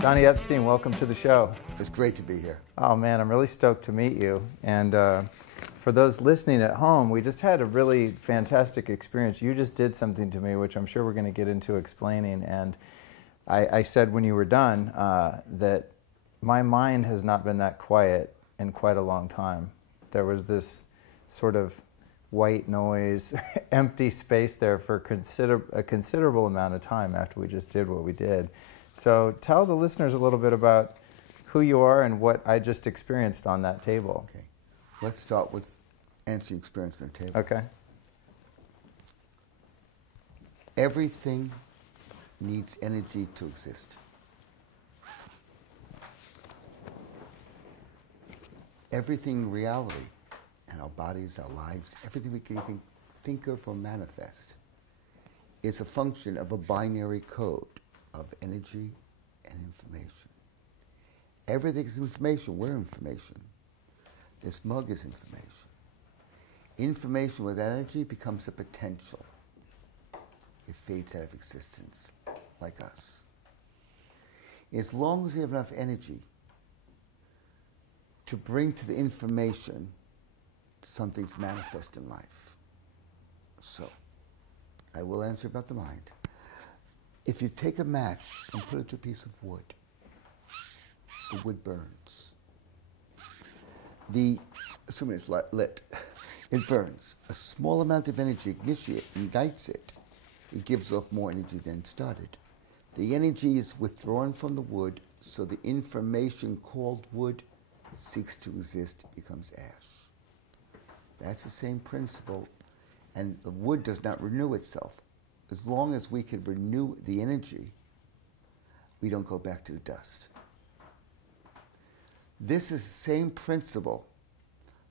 Donny Epstein, welcome to the show. It's great to be here. Oh man, I'm really stoked to meet you. And for those listening at home, we just had a really fantastic experience. You just did something to me, which I'm sure we're going to get into explaining. And I said when you were done that my mind has not been that quiet in quite a long time. There was this sort of white noise, empty space there for a considerable amount of time after we just did what we did. So tell the listeners a little bit about who you are and what I just experienced on that table. Okay. Let's start with answering experience on the table. Okay. Everything needs energy to exist. Everything in reality, and our bodies, our lives, everything we can even think of or manifest is a function of a binary code of energy and information. Everything is information. We're information. This mug is information. Information with energy becomes a potential. It fades out of existence, like us. As long as we have enough energy to bring to the information, something's manifest in life. So, I will answer about the mind. If you take a match and put it to a piece of wood, the wood burns. Assuming it's lit, it burns. A small amount of energy ignites it. It gives off more energy than it started. The energy is withdrawn from the wood, so the information called wood seeks to exist, becomes ash. That's the same principle, and the wood does not renew itself. As long as we can renew the energy, we don't go back to the dust. This is the same principle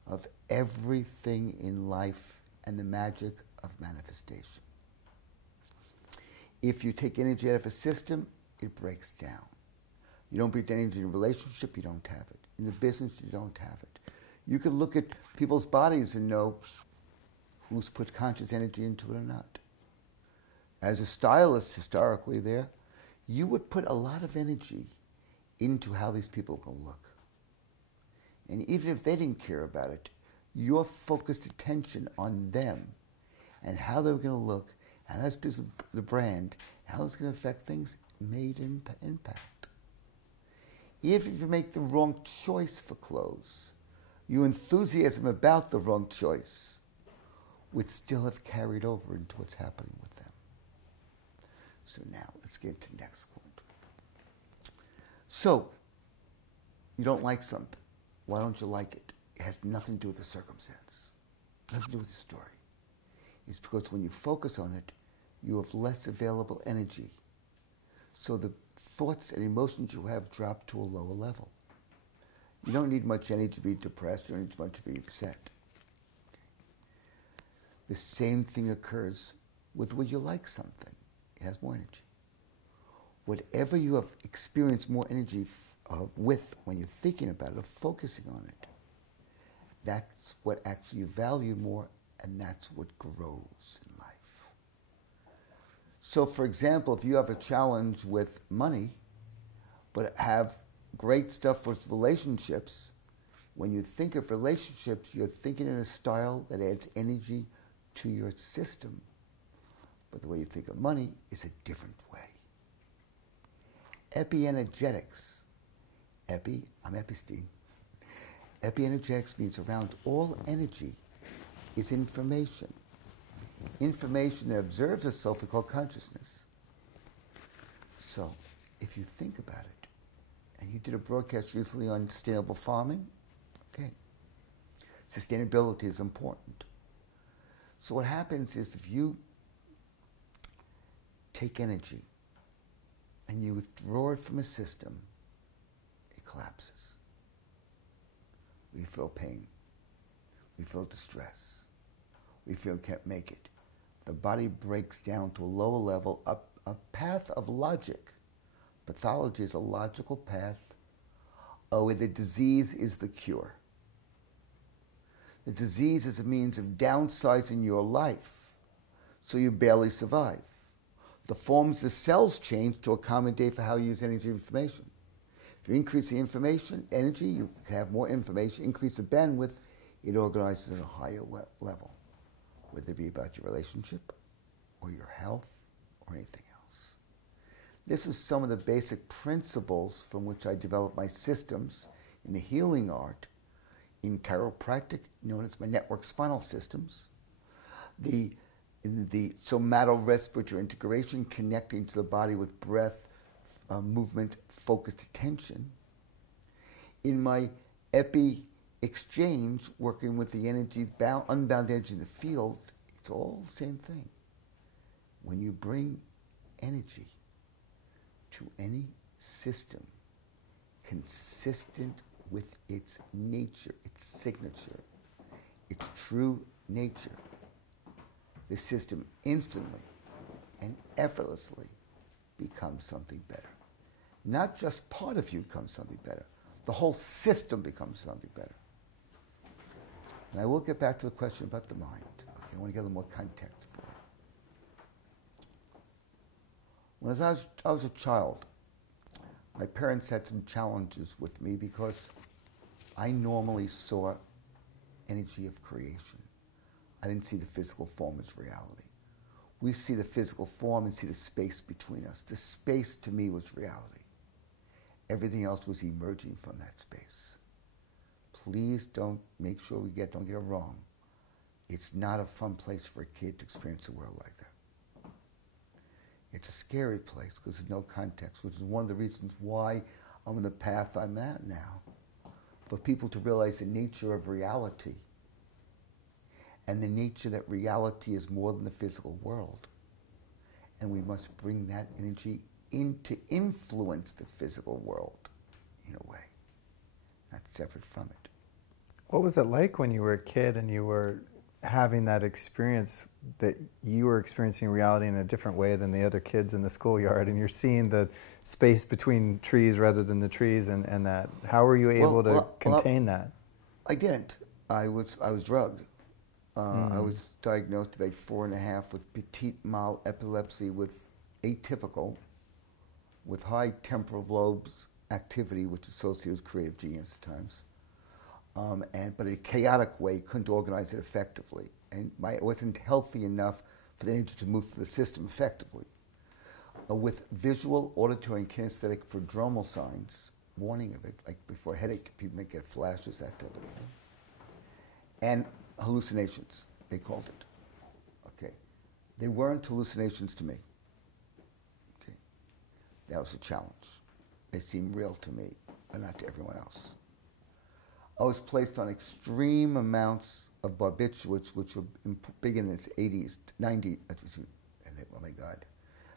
of everything in life and the magic of manifestation. If you take energy out of a system, it breaks down. You don't bring energy in a relationship, you don't have it. In the business, you don't have it. You can look at people's bodies and know who's put conscious energy into it or not. As a stylist historically there, you would put a lot of energy into how these people are going to look. And even if they didn't care about it, your focused attention on them and how they were going to look, and that's because of the brand, how it's going to affect things, made an impact. If you make the wrong choice for clothes, your enthusiasm about the wrong choice would still have carried over into what's happening with them. So now, let's get to the next point. So, you don't like something. Why don't you like it? It has nothing to do with the circumstance. Nothing to do with the story. It's because when you focus on it, you have less available energy. So the thoughts and emotions you have drop to a lower level. You don't need much energy to be depressed. You don't need much to be upset. The same thing occurs with when you like something. It has more energy. Whatever you have experienced more energy with when you're thinking about it or focusing on it, that's what actually you value more, and that's what grows in life. So, for example, if you have a challenge with money, but have great stuff with relationships, when you think of relationships, you're thinking in a style that adds energy to your system. But the way you think of money is a different way. EpiEnergetics. I'm Epstein. EpiEnergetics means around all energy is information. Information that observes itself we call consciousness. So, if you think about it, and you did a broadcast recently on sustainable farming, okay. Sustainability is important. So what happens is if you take energy and you withdraw it from a system, it collapses. We feel pain. We feel distress. We feel we can't make it. The body breaks down to a lower level, a path of logic. Pathology is a logical path where the disease is the cure. The disease is a means of downsizing your life so you barely survive. The forms the cells change to accommodate for how you use energy information. If you increase the information, energy, you can have more information, increase the bandwidth, it organizes at a higher level, whether it be about your relationship or your health or anything else. This is some of the basic principles from which I develop my systems in the healing art, in chiropractic, known as my network spinal systems, in the somato-respiratory integration, connecting to the body with breath, movement, focused attention. In my EpiEnergetics, working with the energy, unbound energy in the field, it's all the same thing. When you bring energy to any system consistent with its nature, its signature, its true nature, the system instantly and effortlessly becomes something better. Not just part of you becomes something better, the whole system becomes something better. And I will get back to the question about the mind. Okay, I want to get a little more context for it. When I was a child, my parents had some challenges with me because I normally saw energy of creation. I didn't see the physical form as reality. We see the physical form and see the space between us. The space to me was reality. Everything else was emerging from that space. Please don't get it wrong. It's not a fun place for a kid to experience the world like that. It's a scary place because there's no context, which is one of the reasons why I'm on the path I'm at now. For people to realize the nature of reality and the nature that reality is more than the physical world. And we must bring that energy in to influence the physical world in a way, not separate from it. What was it like when you were a kid and you were having that experience that you were experiencing reality in a different way than the other kids in the schoolyard, and you're seeing the space between trees rather than the trees, and that? How were you able to contain that? I didn't. I was drugged. I was diagnosed at age 4.5 with petite mal epilepsy with atypical, with high temporal lobes activity, which is associated with creative genius at times. But in a chaotic way, couldn't organize it effectively. And it wasn't healthy enough for the energy to move through the system effectively. With visual, auditory, and kinesthetic prodromal signs, warning of it, like before a headache, people may get flashes, that type of thing. And hallucinations, they called it. Okay. They weren't hallucinations to me. Okay. That was a challenge. They seemed real to me, but not to everyone else. I was placed on extreme amounts of barbiturates, which were big in the 80s, 90s, oh my God.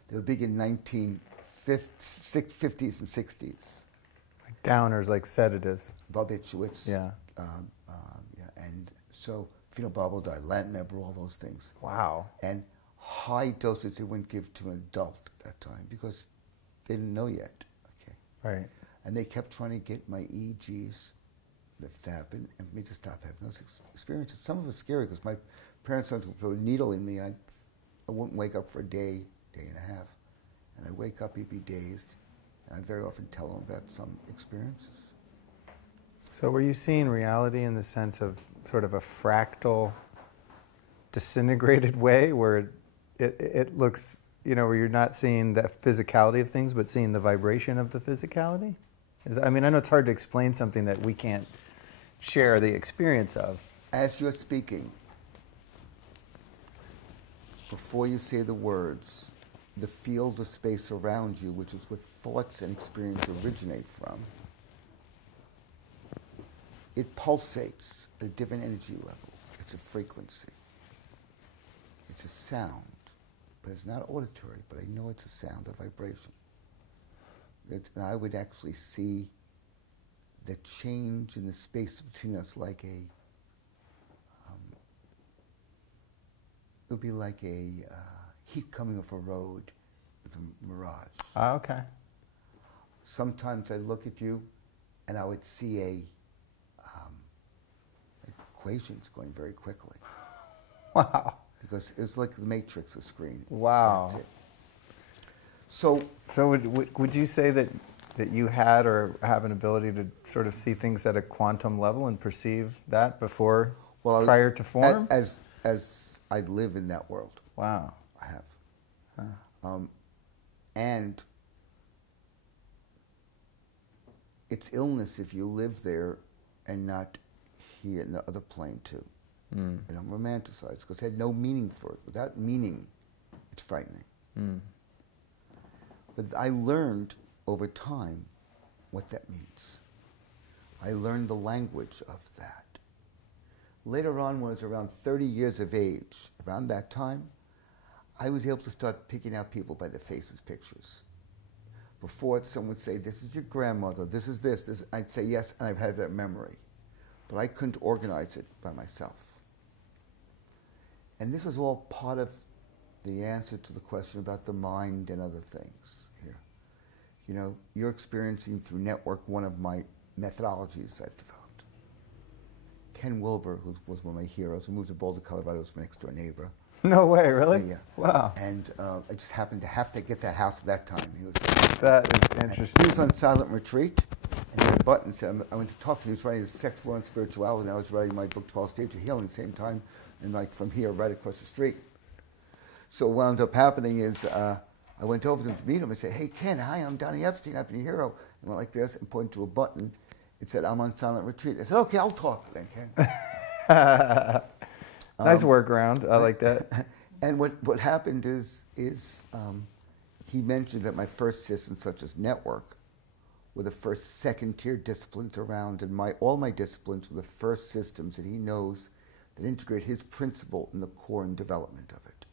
They were big in 1950s and 60s. Like downers, like sedatives. Barbiturates. Yeah. And so phenobarbital, dilantin, all those things. Wow. And high doses they wouldn't give to an adult at that time because they didn't know yet. Okay. Right. And they kept trying to get my EEGs to happen and for me to stop having those experiences. Some of it was scary because my parents would put a needle in me and I wouldn't wake up for a day, day and a half. And I'd wake up, he'd be dazed. And I'd very often tell him about some experiences. So were you seeing reality in the sense of sort of a fractal, disintegrated way where it looks, where you're not seeing the physicality of things, but seeing the vibration of the physicality? I know it's hard to explain something that we can't share the experience of. As you're speaking, before you say the words, the field of space around you, which is where thoughts and experience originate from, it pulsates at a different energy level. It's a frequency. It's a sound, but it's not auditory, but I know it's a sound, a vibration. And I would actually see the change in the space between us like it would be like a heat coming off a road with a mirage. Oh, okay. Sometimes I'd look at you and I would see equations going very quickly. Wow. Because it's like the Matrix, the screen. Wow. That's it. So would you say that that you had or have an ability to sort of see things at a quantum level and perceive that before, prior to form? As I live in that world. Wow. I have. Huh. And it's illness if you live there and not here in the other plane too. And I'm romanticized because it had no meaning for it. Without meaning, it's frightening. But I learned over time what that means. I learned the language of that. Later on, when I was around 30 years of age, around that time, I was able to start picking out people by their faces, pictures. Before, someone would say, this is your grandmother, this is this. I'd say yes, and I've had that memory. But I couldn't organize it by myself. And this is all part of the answer to the question about the mind and other things here. You know, you're experiencing through network one of my methodologies I've developed. Ken Wilber, who was one of my heroes, who moved to Boulder, Colorado, was my next door neighbor. No way, really? Yeah. Wow. And I just happened to have to get that house at that time. That is interesting. He was on silent retreat, and he had a button said, I went to talk to him. He was writing his Sex, Law, and Spirituality, and I was writing my book, 12 Stages of Healing, at the same time, and like from here, right across the street. So what wound up happening is I went over to him to meet him and said, hey, Ken, hi, I'm Donny Epstein, I've been a hero. And went like this and pointed to a button. It said, I'm on silent retreat. I said, okay, I'll talk then, Ken. Nice workaround. I like that. And what happened is he mentioned that my first systems, such as network, were the first second-tier disciplines around, and all my disciplines were the first systems that he knows that integrate his principle in the core and development of it.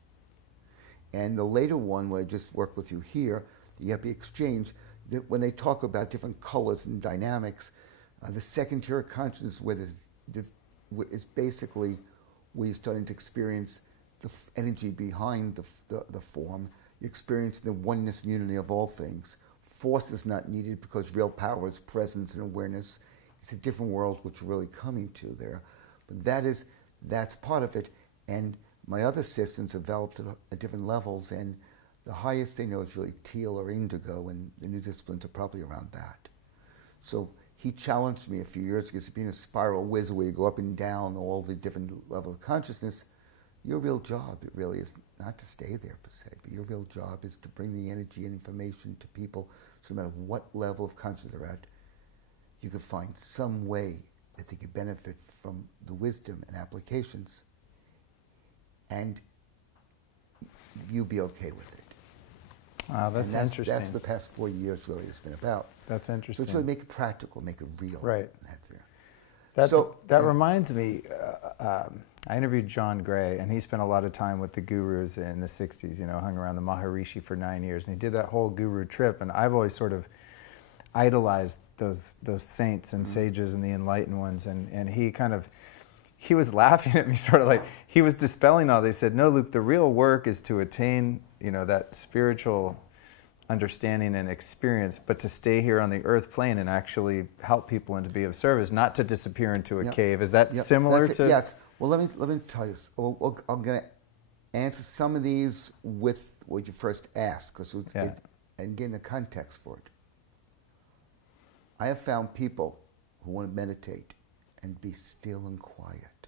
And the later one, what I just worked with you here, the EpiExchange, when they talk about different colors and dynamics, the second-tier consciousness is basically where you're starting to experience the energy behind the form. You're experiencing the oneness and unity of all things. Force is not needed because real power is presence and awareness. It's a different world which we're really coming to there. But that's part of it. And my other systems developed at different levels, and the highest they know is really teal or indigo, and the new disciplines are probably around that. So he challenged me a few years ago, being a spiral whiz where you go up and down all the different levels of consciousness. Your real job, it really is not to stay there per se, but your real job is to bring the energy and information to people, so no matter what level of consciousness they're at, you can find some way that they can benefit from the wisdom and applications, and you be okay with it. Wow, that's interesting. That's the past 4 years really has been about. That's interesting. So it's really make it practical, make it real. Right. That's there. That reminds me, I interviewed John Gray, and he spent a lot of time with the gurus in the 60s, hung around the Maharishi for 9 years, and he did that whole guru trip, and I've always sort of idolized those saints and sages and the enlightened ones, and he was laughing at me, sort of like, he was dispelling all. They said, no, Luke, the real work is to attain, that spiritual understanding and experience, but to stay here on the earth plane and actually help people and to be of service, not to disappear into a cave. Is that similar to? Yes. Well, let me tell you this. Well, I'm going to answer some of these with what you first asked, and gain the context for it. I have found people who want to meditate and be still and quiet.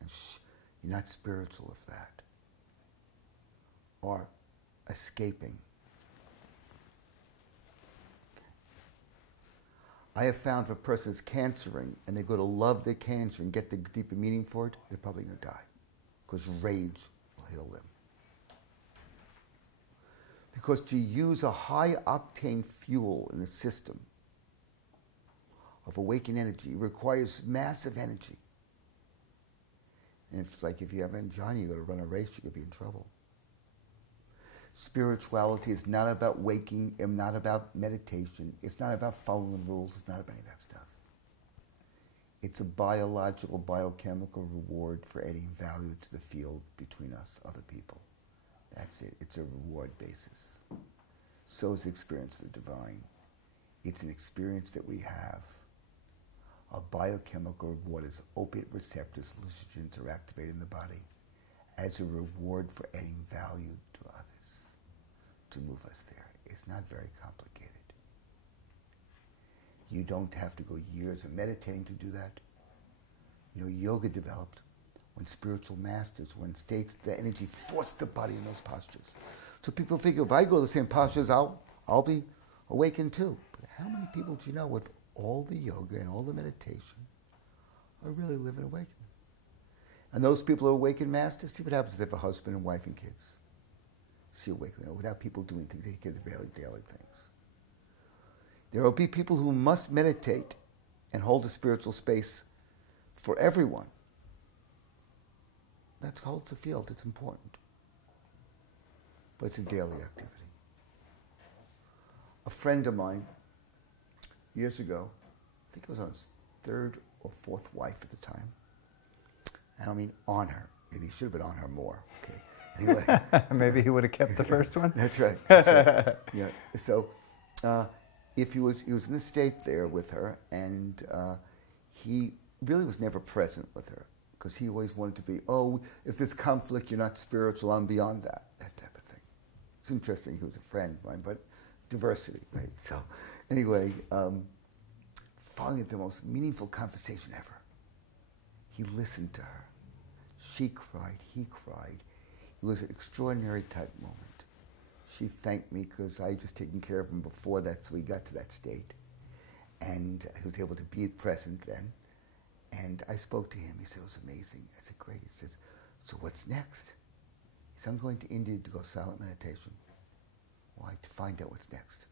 And you're not spiritual of that. Or escaping. I have found if a person is cancering and they go to love their cancer and get the deeper meaning for it, they're probably going to die, because rage will heal them. Because to use a high octane fuel in the system of awakened energy requires massive energy. And it's like if you have angina, you got to run a race, you could be in trouble. Spirituality is not about waking, and not about meditation. It's not about following the rules. It's not about any of that stuff. It's a biological, biochemical reward for adding value to the field between us, other people. That's it. It's a reward basis. So is the experience of the divine. It's an experience that we have. A biochemical reward as opiate receptors, hallucinogens are activated in the body as a reward for adding value to others, to move us there. It's not very complicated. You don't have to go years of meditating to do that. You know, yoga developed when spiritual masters were in states the energy forced the body in those postures. So people figure if I go to the same postures, I'll be awakened too. But how many people do you know with all the yoga and all the meditation are really living awakened? And those people who are awakened masters, see what happens if they have a husband and wife and kids. See awakening without people doing things, they get the daily things. There will be people who must meditate and hold a spiritual space for everyone. That holds the field, it's important. But it's a daily activity. A friend of mine, years ago, I think it was on his third or fourth wife at the time. I don't mean on her. Maybe he should have been on her more. Okay. Anyway. Maybe he would have kept the first one. That's right. That's right. Yeah. So, if he was in the state there with her, and he really was never present with her because he always wanted to be. Oh, if there's conflict, you're not spiritual. I'm beyond that. That type of thing. It's interesting. He was a friend of mine, but diversity, right? So, anyway, finally, the most meaningful conversation ever. He listened to her. She cried. He cried. It was an extraordinary type moment. She thanked me because I had just taken care of him before that, so he got to that state. And he was able to be present then. And I spoke to him. He said, it was amazing. I said, great. He says, so what's next? He said, I'm going to India to go silent meditation. Why? To find out what's next.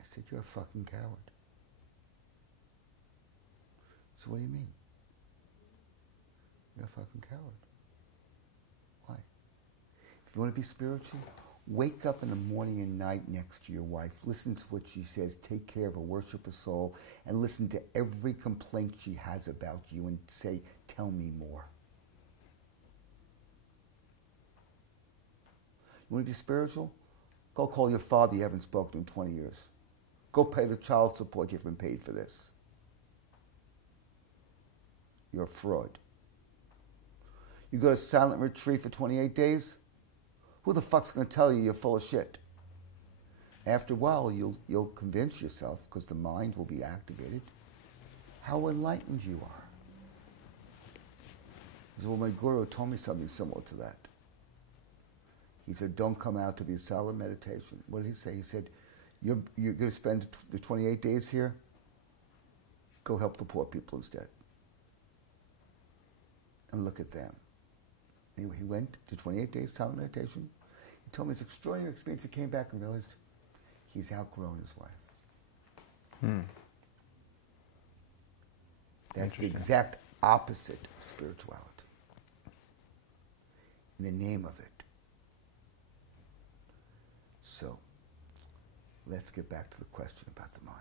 I said, you're a fucking coward. So what do you mean? You're a fucking coward. Why? If you want to be spiritual, wake up in the morning and night next to your wife. Listen to what she says. Take care of her. Worship her soul. And listen to every complaint she has about you and say, tell me more. You want to be spiritual? Go call your father you haven't spoken to in 20 years. Go pay the child support you haven't paid for this. You're a fraud. You go to silent retreat for 28 days? Who the fuck's going to tell you you're full of shit? After a while, you'll convince yourself, because the mind will be activated, how enlightened you are. So, well, my guru told me something similar to that. He said, don't come out to be a silent meditation. What did he say? He said, you're going to spend the 28 days here? Go help the poor people instead. And look at them. Anyway, he went to 28 days silent meditation. He told me his extraordinary experience. He came back and realized he's outgrown his wife. That's the exact opposite of spirituality. In the name of it. So, let's get back to the question about the mind.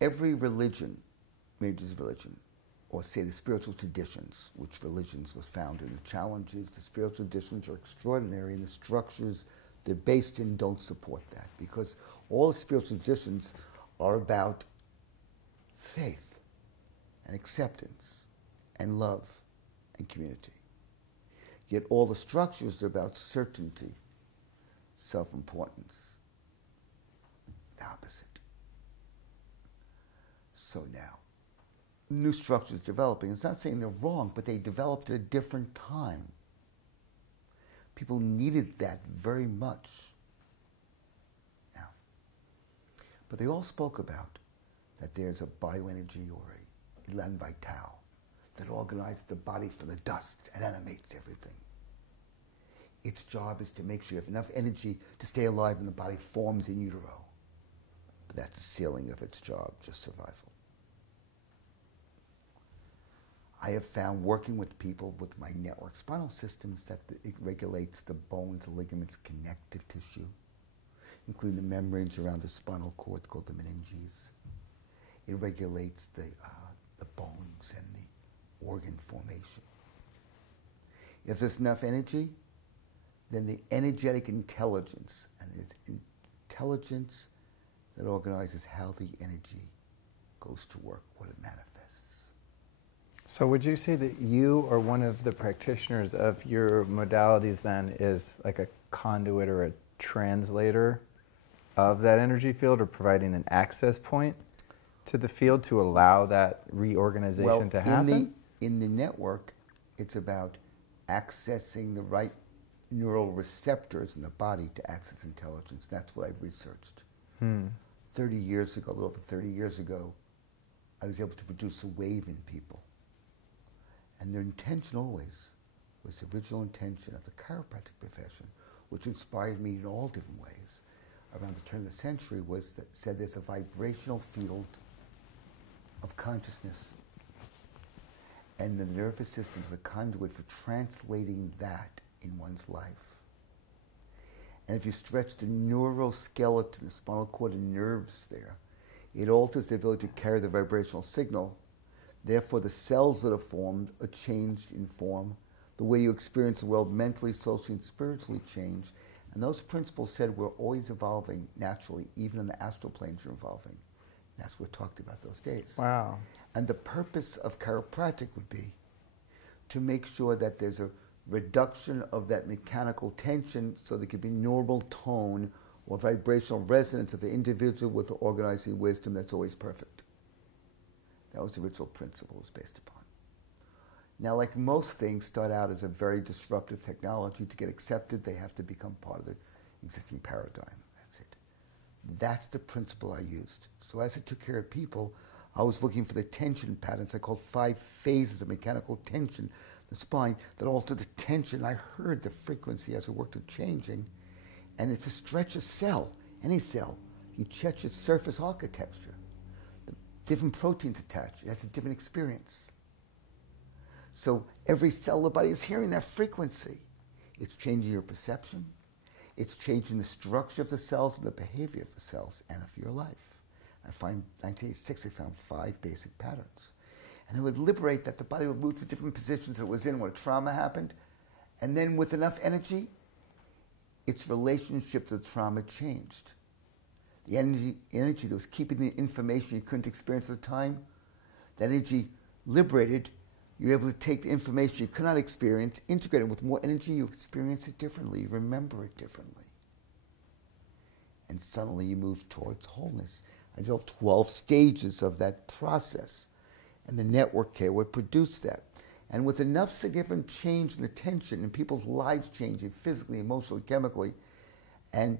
Every religion, major religion, or say the spiritual traditions, which religions was founded in, the challenges, the spiritual traditions are extraordinary, and the structures they're based in don't support that, because all the spiritual traditions are about faith and acceptance and love and community. Yet all the structures are about certainty, self-importance, the opposite. So now, new structures developing. It's not saying they're wrong, but they developed at a different time. People needed that very much. Now, but they all spoke about that there's a bioenergy or a elan vital that organizes the body from the dust and animates everything. Its job is to make sure you have enough energy to stay alive when the body forms in utero. But that's the ceiling of its job, just survival. I have found working with people with my network spinal systems that it regulates the bones, the ligaments, connective tissue, including the membranes around the spinal cord called the meninges. It regulates the bones and the organ formation. If there's enough energy, then the energetic intelligence, and it's intelligence that organizes how the energy goes to work, what it manifests. So would you say that you or one of the practitioners of your modalities then is like a conduit or a translator of that energy field, or providing an access point to the field to allow that reorganization to happen? In the network, it's about accessing the right neural receptors in the body to access intelligence. That's what I've researched. 30 years ago, a little over 30 years ago, I was able to produce a wave in people. And their intention always was the original intention of the chiropractic profession, which inspired me in all different ways around the turn of the century, was that said there's a vibrational field of consciousness. And the nervous system is a conduit for translating that in one's life. And if you stretch the neuroskeleton, the spinal cord and nerves there, it alters the ability to carry the vibrational signal. Therefore, the cells that are formed are changed in form. The way you experience the world mentally, socially, and spiritually change. And those principles said we're always evolving naturally, even in the astral planes you're evolving. That's what we talked about those days. Wow. And the purpose of chiropractic would be to make sure that there's a reduction of that mechanical tension so there could be normal tone or vibrational resonance of the individual with the organizing wisdom that's always perfect. That was the original principle it was based upon. Now, like most things, start out as a very disruptive technology. To get accepted, they have to become part of the existing paradigm. That's it. That's the principle I used. So as I took care of people, I was looking for the tension patterns. I called 5 phases of mechanical tension, the spine, that alter the tension. I heard the frequency as I worked with changing. And if you stretch a cell, any cell, you check its surface architecture. The different proteins attached. It has a different experience. So every cell of the body is hearing that frequency. It's changing your perception. It's changing the structure of the cells and the behavior of the cells and of your life. I find, 1986, I found 5 basic patterns. And it would liberate that the body would move to different positions it was in when a trauma happened. And then with enough energy, its relationship to the trauma changed. The energy that was keeping the information you couldn't experience at the time, that energy liberated. You're able to take the information you could not experience, integrate it with more energy, you experience it differently, you remember it differently. And suddenly you move towards wholeness. I developed 12 stages of that process. And the network care would produce that. And with enough significant change in the tension and people's lives changing physically, emotionally, chemically, and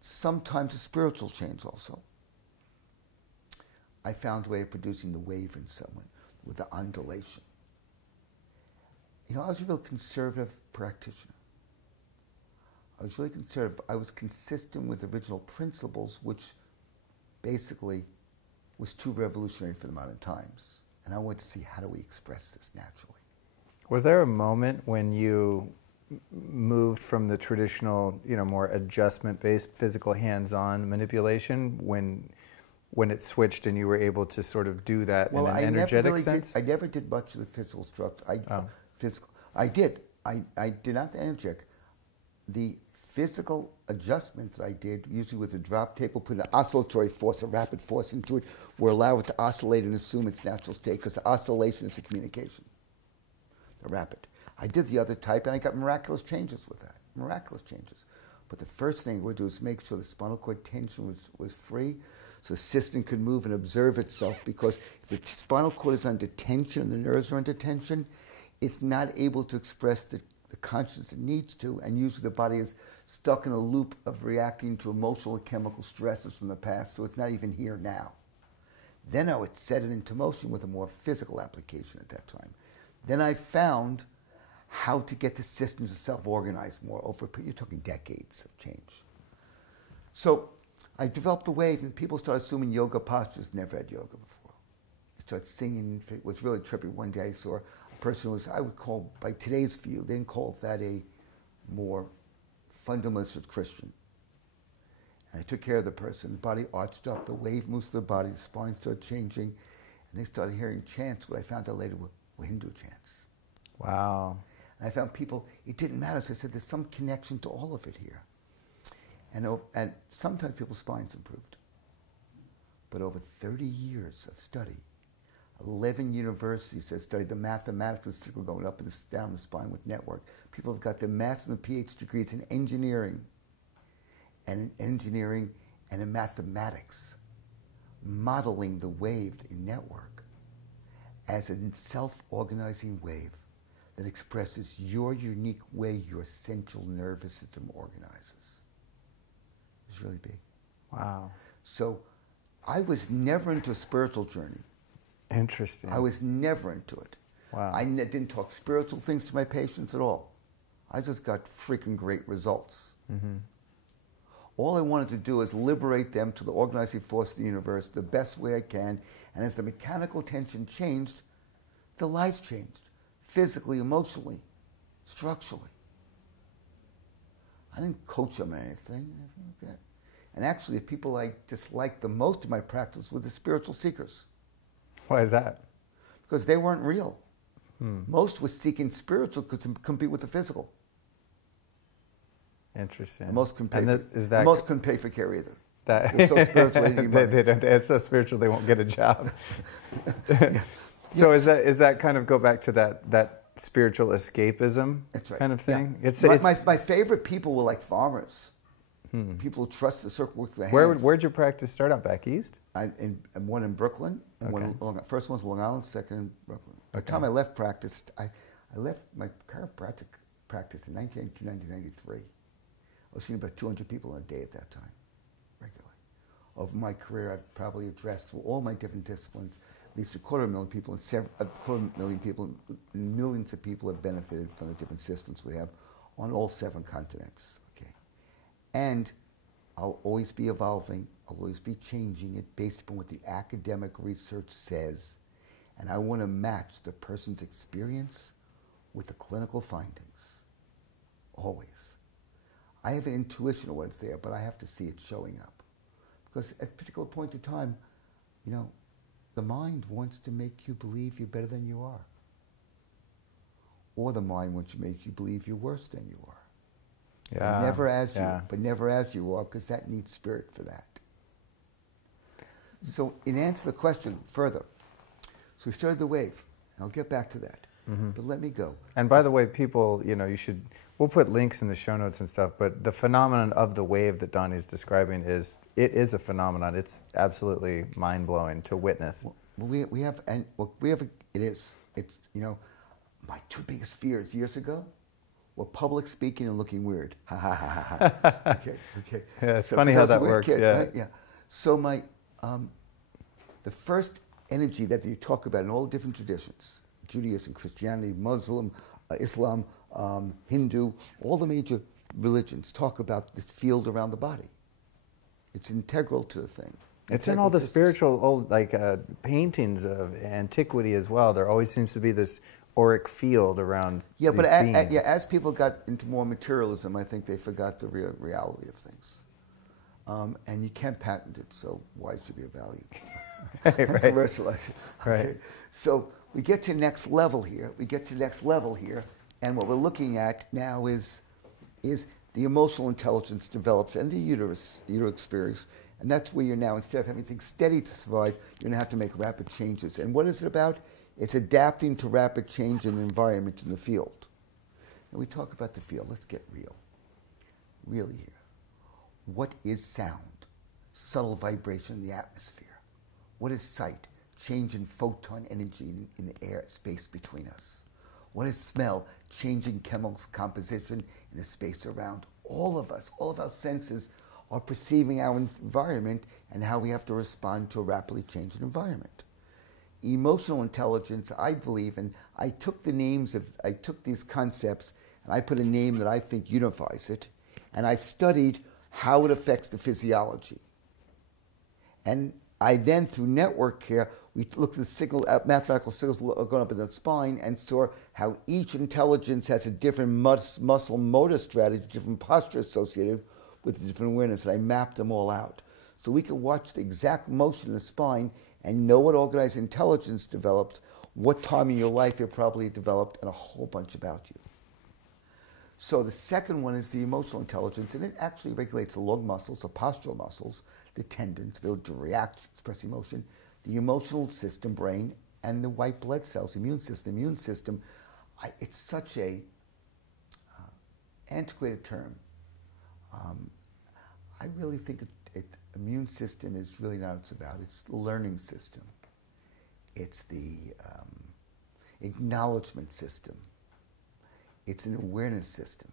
sometimes a spiritual change also, I found a way of producing the wave in someone with the undulation. You know, I was a real conservative practitioner. I was really conservative. I was consistent with original principles, which basically was too revolutionary for the modern times. And I wanted to see, how do we express this naturally? Was there a moment when you moved from the traditional, more adjustment-based physical hands-on manipulation when it switched and you were able to sort of do that in an energetic sense? I never did much of the physical structure. I did not energetic. The physical adjustment that I did, usually with a drop tape, we'll put an oscillatory force, a rapid force into it. We'll allow it to oscillate and assume its natural state, because the oscillation is the communication, the rapid. I did the other type, and I got miraculous changes with that, miraculous changes. But the first thing we'd do is make sure the spinal cord tension was free, so the system could move and observe itself, because if the spinal cord is under tension and the nerves are under tension, it's not able to express the consciousness it needs to, and usually the body is stuck in a loop of reacting to emotional and chemical stresses from the past, so it's not even here now. Then I would set it into motion with a more physical application at that time. Then I found how to get the system to self-organize more over, you're talking decades of change. So I developed the wave, and people started assuming yoga postures. Never had yoga before. They started singing. It was really trippy. One day I saw a person who was, I would call, by today's view, they didn't call that a more fundamentalist Christian. And I took care of the person. The body arched up, the wave moves through the body, the spine started changing, and they started hearing chants. What I found out later were Hindu chants. Wow. And I found people, it didn't matter. So I said, there's some connection to all of it here. And sometimes people's spines improved. But over 30 years of study, 11 universities have studied the mathematics and signal going up and down the spine with network. People have got their master's and PhD degrees in engineering and in engineering and in mathematics, modeling the wave in network as a self-organizing wave that expresses your unique way your central nervous system organizes. It's really big. Wow. So I was never into a spiritual journey. Interesting. I was never into it. Wow. I didn't talk spiritual things to my patients at all. I just got freaking great results. Mm-hmm. All I wanted to do is liberate them to the organizing force of the universe the best way I can. And as the mechanical tension changed, their lives changed. Physically, emotionally, structurally. I didn't coach them or anything like that. And actually, the people I disliked the most in my practice were the spiritual seekers. Why is that? Because they weren't real. Most were seeking spiritual to compete with the physical. Interesting. And most couldn't pay, most couldn't pay for care either. That They're so spiritual, they need money. It's so spiritual they won't get a job. Yeah. So is that kind of go back to that spiritual escapism kind of thing? Yeah. My favorite people were like farmers. People who trust the circle work with their hands. Where'd your practice start out? Back east? One in Brooklyn. And first one's Long Island, second in Brooklyn. By the time I left practice, I left my chiropractic practice in 1993. I was seeing about 200 people in a day at that time, regularly. Over my career, I've probably addressed for all my different disciplines at least 250,000 people, and 250,000 people, and millions of people have benefited from the different systems we have on all 7 continents. Okay, and I'll always be evolving. I'll always be changing it based upon what the academic research says, and I want to match the person's experience with the clinical findings. Always. I have an intuition of what's there, but I have to see it showing up. Because at a particular point in time, you know, the mind wants to make you believe you're better than you are. Or the mind wants to make you believe you're worse than you are. Yeah. But never as you are, because that needs spirit for that. So in answer to the question further, so we started the wave, and I'll get back to that. But let me go. And by the way, people, you know, we'll put links in the show notes and stuff, but the phenomenon of the wave that Donny's describing it is a phenomenon. It's absolutely mind-blowing to witness. It's, you know, my 2 biggest fears years ago were public speaking and looking weird. Ha ha ha ha. Okay. Yeah, it's funny how that works. Kid, right? Yeah. So the first energy that you talk about in all the different traditions, Judaism, Christianity, Muslim, Islam, Hindu, all the major religions talk about this field around the body. It's integral to the thing. It's in all the spiritual old paintings of antiquity as well. There always seems to be this auric field around. Yeah, but beings. as people got into more materialism, I think they forgot the real reality of things. And you can't patent it, so why should it be a value? Right. Commercialize it. Okay. Right. So we get to next level here. And what we're looking at now is the emotional intelligence develops and the uterus experience. And that's where you're now, instead of having things steady to survive, you're going to have to make rapid changes. And what is it about? It's adapting to rapid change in the environment in the field. And we talk about the field. Let's get real. Really here. What is sound? Subtle vibration in the atmosphere. What is sight? Change in photon energy in the air space between us. What is smell? Changing chemical composition in the space around. All of us, all of our senses are perceiving our environment and how we have to respond to a rapidly changing environment. Emotional intelligence, I believe, and I took these concepts and I put a name that I think unifies it, and I've studied how it affects the physiology. And I then, through network care, we looked at mathematical signals going up in the spine and saw how each intelligence has a different muscle motor strategy, different posture associated with the different awareness, and I mapped them all out. So we could watch the exact motion in the spine and know what organized intelligence developed, what time in your life it probably developed, and a whole bunch about you. So the second one is the emotional intelligence, and it actually regulates the lung muscles, the postural muscles, the tendons, ability to react, express emotion, the emotional system, brain, and the white blood cells, immune system. It's such a antiquated term. I really think immune system is really not what it's about. It's the learning system. It's the acknowledgement system. It's an awareness system.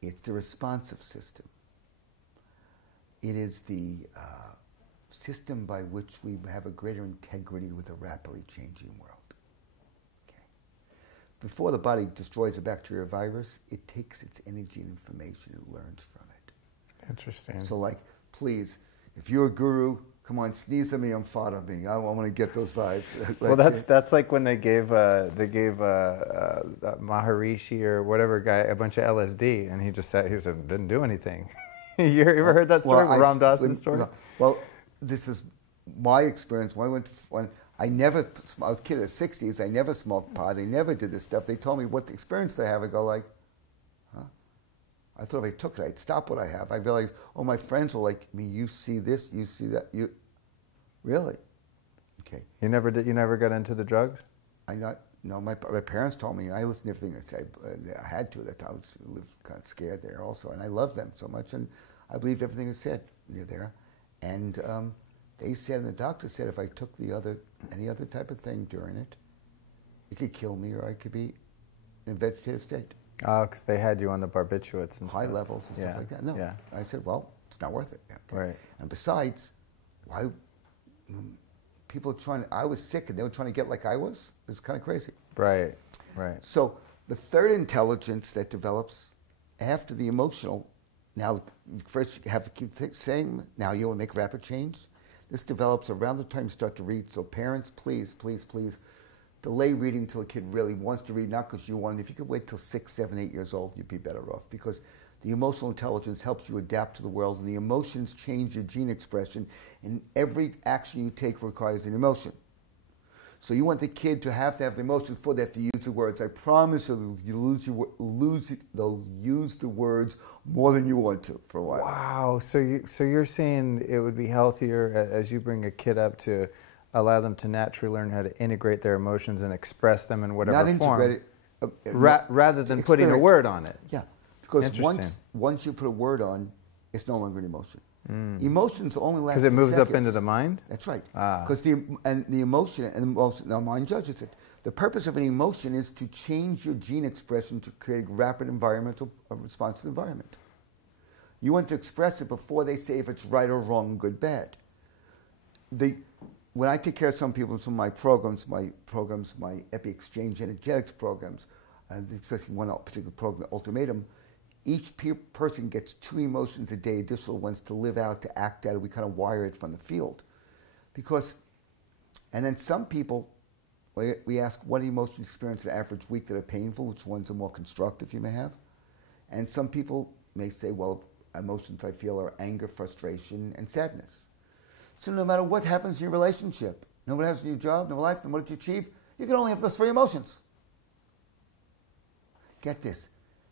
It's the responsive system. It is the system by which we have a greater integrity with a rapidly changing world. Okay. Before the body destroys a bacteria or virus, it takes its energy and information and learns from it. Interesting. So like, please, if you're a guru, come on, sneeze at me, I'm fond of me. I want to get those vibes. Like, well, that's like when they gave Maharishi or whatever guy a bunch of LSD, and he said didn't do anything. You ever heard that story? Well, Ram Dass's story? Well, this is my experience. When I was a kid in the 60s, I never smoked pot. I never did this stuff. They told me what the experience they have. I go like, huh? I thought if I took it, I'd stop what I have. I realized, oh, my friends were like, I mean, you see this, you see that, you really? Okay. You never got into the drugs? No, my parents told me, and I listened to everything they said. I had to. That I was kind of scared there also, and I loved them so much, and I believed everything they said near there. And they said, and the doctor said, if I took any other type of thing during it, it could kill me, or I could be in a vegetative state. Oh, because they had you on the barbiturates and high stuff. levels and stuff like that. No, yeah. I said, well, it's not worth it. Okay. Right. And besides, people I was sick and they were trying to get like I was. It was kind of crazy. Right, right. So the third intelligence that develops after the emotional, now first you have to keep saying, now you want to make rapid change. This develops around the time you start to read. So parents, please, please, please, delay reading until a kid really wants to read, not because you want. If you could wait till 6, 7, 8 years old, you'd be better off, because the emotional intelligence helps you adapt to the world, and the emotions change your gene expression, and every action you take requires an emotion. So you want the kid to have the emotions before they have to use the words. I promise you, they'll use the words more than you want to for a while. Wow. So you're saying it would be healthier as you bring a kid up to allow them to naturally learn how to integrate their emotions and express them in whatever form, rather than putting a word on it. Yeah, because once you put a word on, it's no longer an emotion. Emotions only last 'cause it moves seconds. up into the mind? That's right. Because the emotion, now mind judges it. The purpose of an emotion is to change your gene expression to create a rapid environmental response to the environment. You want to express it before they say if it's right or wrong, good, bad. When I take care of some people in some of my programs, my EpiExchange energetics programs, and especially one particular program, Ultimatum, each person gets 2 emotions a day, additional ones to live out, to act out. We kind of wire it from the field. And then some people, we ask what emotions you experience an average week that are painful, which ones are more constructive you may have. And some people may say, well, emotions I feel are anger, frustration, and sadness. So no matter what happens in your relationship, no matter what happens in your job, no life, no matter what you achieve, you can only have those 3 emotions. Get this.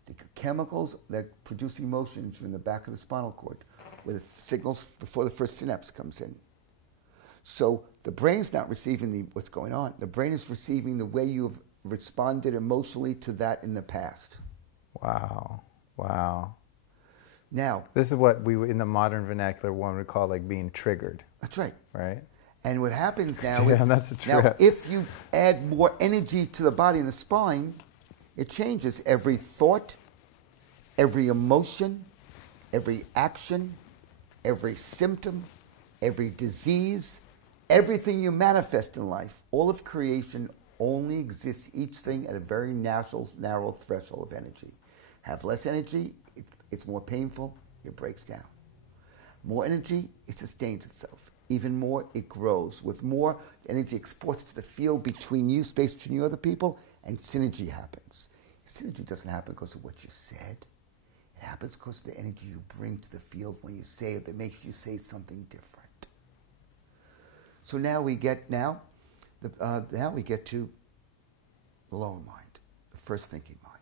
The chemicals that produce emotions are in the back of the spinal cord, where the signals before the first synapse comes in. So the brain's not receiving what's going on. The brain is receiving the way you've responded emotionally to that in the past. Wow. Wow. Now, this is what we, in the modern vernacular, one would call like being triggered. That's right. Right? And what happens now is, that's a trip. Now if you add more energy to the body and the spine, it changes every thought, every emotion, every action, every symptom, every disease, everything you manifest in life. All of creation only exists, each thing at a very narrow threshold of energy. Have less energy, it's more painful, it breaks down. More energy, it sustains itself. Even more, it grows. With more, energy exports to the field between you, space between you and other people, and synergy happens. Synergy doesn't happen because of what you said. It happens because of the energy you bring to the field when you say it that makes you say something different. So now we get to the lower mind, the first thinking mind.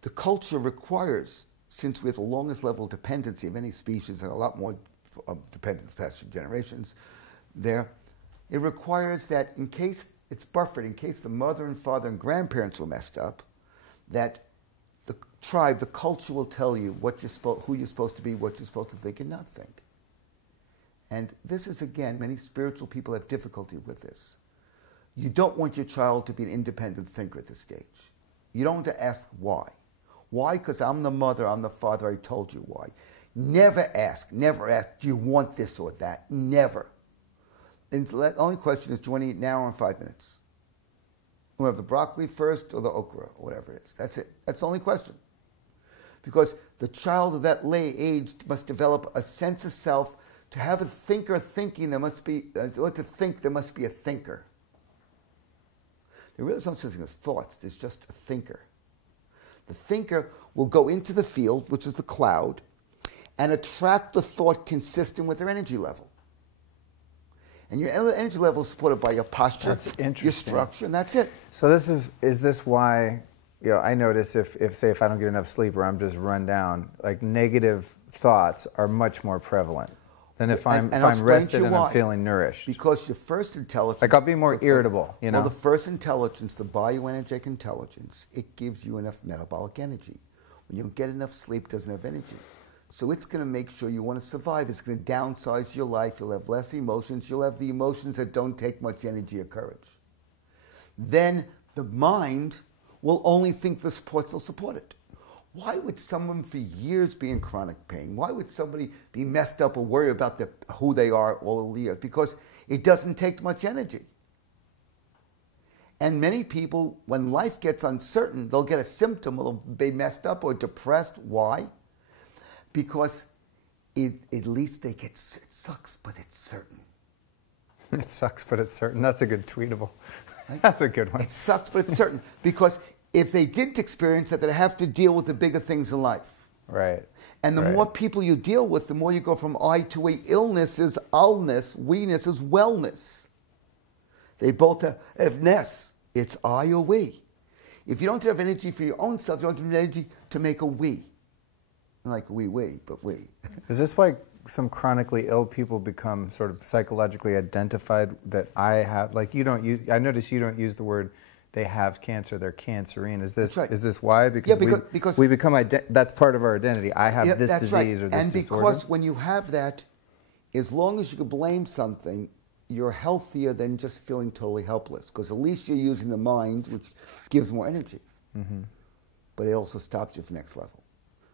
The culture requires, since we have the longest level of dependency of any species and a lot more dependence past generations there, it requires that in case it's buffered, in case the mother and father and grandparents were messed up, that the tribe, the culture will tell you who you're supposed to be, what you're supposed to think and not think. And this is, again, many spiritual people have difficulty with this. You don't want your child to be an independent thinker at this stage. You don't want to ask why. Why? Because I'm the mother, I'm the father, I told you why. Never ask, do you want this or that? Never. And the only question is, do you want to eat now or in 5 minutes? You want to have the broccoli first or the okra, or whatever it is. That's it. That's the only question. Because the child of that age must develop a sense of self. To have a thinker thinking, there must be, or to think, there must be a thinker. There really is no such thing as thoughts, there's just a thinker. The thinker will go into the field, which is the cloud, and attract the thought consistent with their energy level. And your energy level is supported by your posture, your structure, and that's it. So is this why, I notice if I don't get enough sleep or I'm just run down, like negative thoughts are much more prevalent than if I'm rested and I'm feeling nourished. Because your first intelligence... Like I'll be more irritable, Well, the first intelligence, the bioenergetic intelligence, it gives you enough metabolic energy. When you don't get enough sleep, it doesn't have energy. So it's going to make sure you want to survive. It's going to downsize your life. You'll have less emotions. You'll have the emotions that don't take much energy or courage. Then the mind will only think the sports will support it. Why would someone for years be in chronic pain? Why would somebody be messed up or worry about who they are all the year? Because it doesn't take much energy. And many people, when life gets uncertain, they'll get a symptom, they'll be messed up or depressed. Why? Because at least they get, it sucks, but it's certain. It sucks, but it's certain. That's a good tweetable. Right? That's a good one. It sucks, but it's certain. Because if they didn't experience that, they'd have to deal with the bigger things in life. Right. And the more people you deal with, the more you go from I to we. Illness is allness, we-ness is wellness. They both have ness. It's I or we. If you don't have energy for your own self, you don't have energy to make a we. Like we, but we. Is this why some chronically ill people become sort of psychologically identified that I have, like you don't use, I notice you don't use the word they have cancer, they're cancerine. Is this, is this why? Because, because we become, that's part of our identity. I have this disease or this disorder. And because when you have that, as long as you can blame something, you're healthier than just feeling totally helpless. Because at least you're using the mind, which gives more energy. Mm-hmm. But it also stops you from the next level.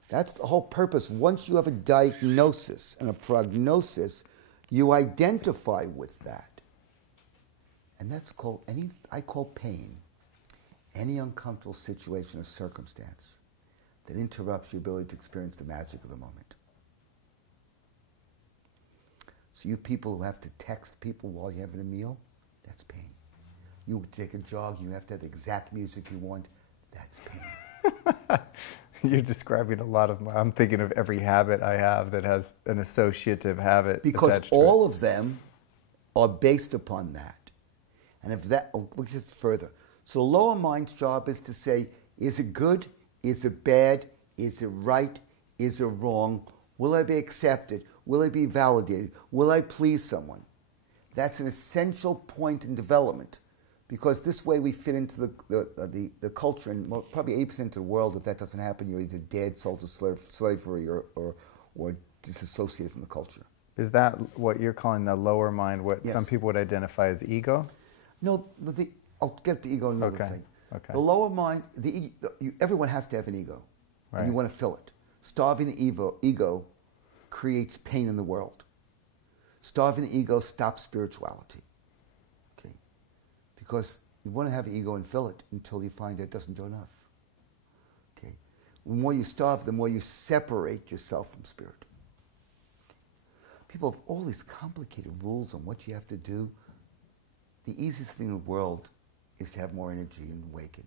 That's the whole purpose. Once you have a diagnosis and a prognosis, you identify with that. And that's called, I call pain any uncomfortable situation or circumstance that interrupts your ability to experience the magic of the moment. So you people who have to text people while you're having a meal, that's pain. You take a jog, you have to have the exact music you want, that's pain. You're describing a lot of I'm thinking of every habit I have that has an associative habit. Because all of them are based upon that. And if that, we'll get further. So the lower mind's job is to say, is it good? Is it bad? Is it right? Is it wrong? Will I be accepted? Will I be validated? Will I please someone? That's an essential point in development. Because this way we fit into the culture, and probably 8% of the world, if that doesn't happen, you're either dead, sold to slavery, or disassociated from the culture. Is that what you're calling the lower mind, what some people would identify as ego? No, I'll get the ego another thing. Okay. The lower mind, everyone has to have an ego, and you want to fill it. Starving the ego creates pain in the world. Starving the ego stops spirituality. Because you want to have an ego and fill it until you find that it doesn't do enough. Okay. The more you starve, the more you separate yourself from spirit. Okay. People have all these complicated rules on what you have to do. The easiest thing in the world is to have more energy and awaken.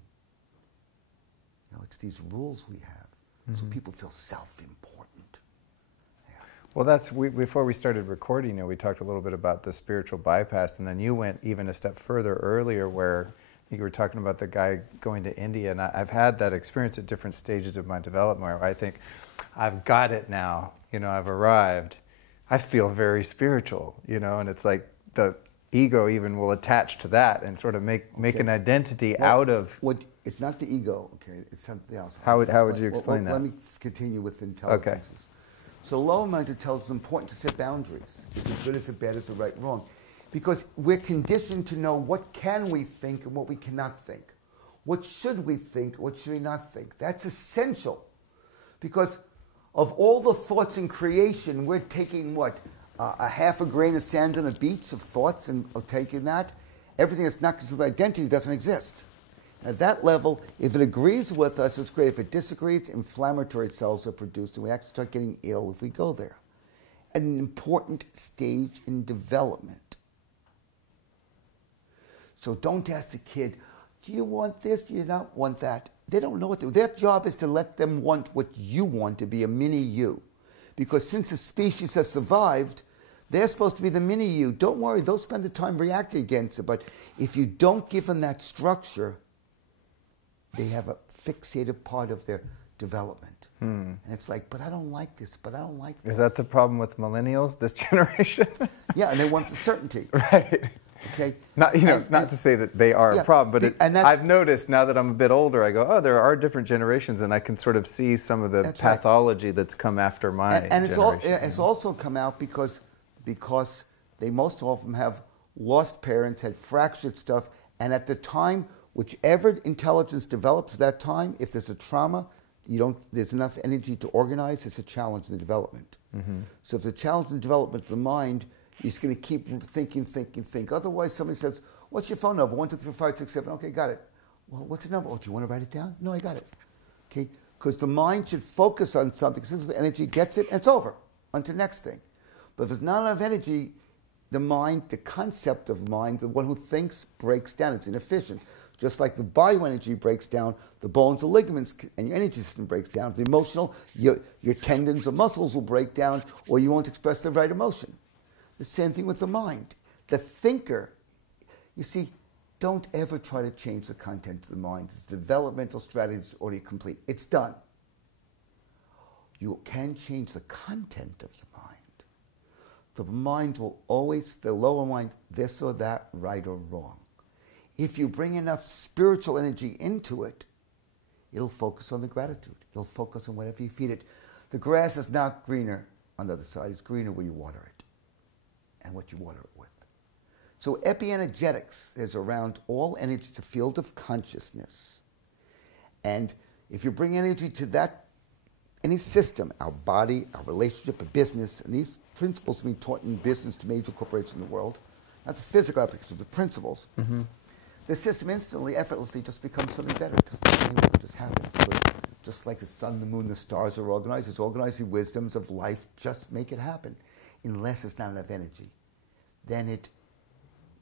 It's these rules we have, so people feel self-important. Well, before we started recording, we talked a little bit about the spiritual bypass, and then you went even a step further earlier where you were talking about the guy going to India, and I've had that experience at different stages of my development where I think, I've got it now, I've arrived. I feel very spiritual, and it's like the ego even will attach to that and sort of make an identity out of It's not the ego, okay? It's something else. How would you explain that? Let me continue with intelligences. Okay. So lower mind intelligence is important to set boundaries. Is it good, is it bad, is it right, wrong? Because we're conditioned to know what can we think and what we cannot think. What should we think, what should we not think? That's essential. Because of all the thoughts in creation, we're taking what? A half a grain of sand on a beach of thoughts and taking that. Everything that's not considered identity doesn't exist. At that level, if it agrees with us, it's great. If it disagrees, inflammatory cells are produced, and we actually start getting ill if we go there. An important stage in development. So don't ask the kid, do you want this? Do you not want that? They don't know what their job is to let them want what you want, to be a mini you. Because since the species has survived, they're supposed to be the mini you. Don't worry, they'll spend the time reacting against it. But if you don't give them that structure, they have a fixated part of their development. And it's like, but I don't like this, but I don't like this. Is that the problem with millennials, this generation? Yeah, and they want the certainty. Right. Okay. Not to say that they are a problem, but I've noticed now that I'm a bit older, I go, oh, there are different generations, and I can sort of see some of the pathology that's come after my generation. It's also come out because they most often have lost parents, had fractured stuff, and at the time, whichever intelligence develops at that time, if there's a trauma, there's enough energy to organize, it's a challenge in the development. So if the challenge in the development of the mind, he's going to keep thinking. Otherwise, somebody says, what's your phone number? 1, 2, 3, 4, 5, 6, 7. Okay, got it. Well, what's the number? Oh, do you want to write it down? No, I got it. Okay, because the mind should focus on something. Since the energy gets it, and it's over. On to the next thing. But if there's not enough energy, the mind, the concept of mind, the one who thinks, breaks down. It's inefficient. Just like the bioenergy breaks down, the bones, the ligaments, and your energy system breaks down. The emotional, your tendons or muscles will break down, or you won't express the right emotion. The same thing with the mind. The thinker, you see, don't ever try to change the content of the mind. Its developmental strategy is already complete. It's done. You can change the content of the mind. The mind will always, the lower mind, this or that, right or wrong. If you bring enough spiritual energy into it, it'll focus on the gratitude. It'll focus on whatever you feed it. The grass is not greener on the other side. It's greener where you water it and what you water it with. So EpiEnergetics is around all energy. It's a field of consciousness. And if you bring energy to that, any system, our body, our relationship, a business, and these principles have been taught in business to major corporations in the world, not the physical applications, but principles, the system instantly, effortlessly just becomes something better. It just happens. Just like the sun, the moon, the stars are organized, it's organizing wisdoms of life, just make it happen. Unless it's not enough energy. Then it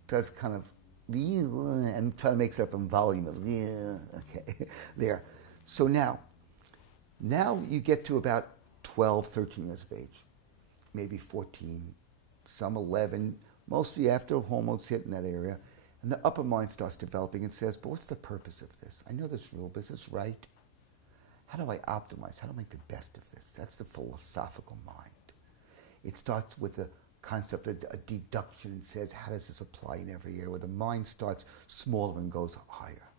does kind of, and try to make stuff in volume of, okay, there. So now you get to about 12, 13 years of age, maybe 14, some 11, mostly after hormones hit in that area, and the upper mind starts developing and says, but what's the purpose of this? I know this rule, but is this right? How do I optimize? How do I make the best of this? That's the philosophical mind. It starts with the concept of a deduction and says, how does this apply in every area? Where the mind starts smaller and goes higher.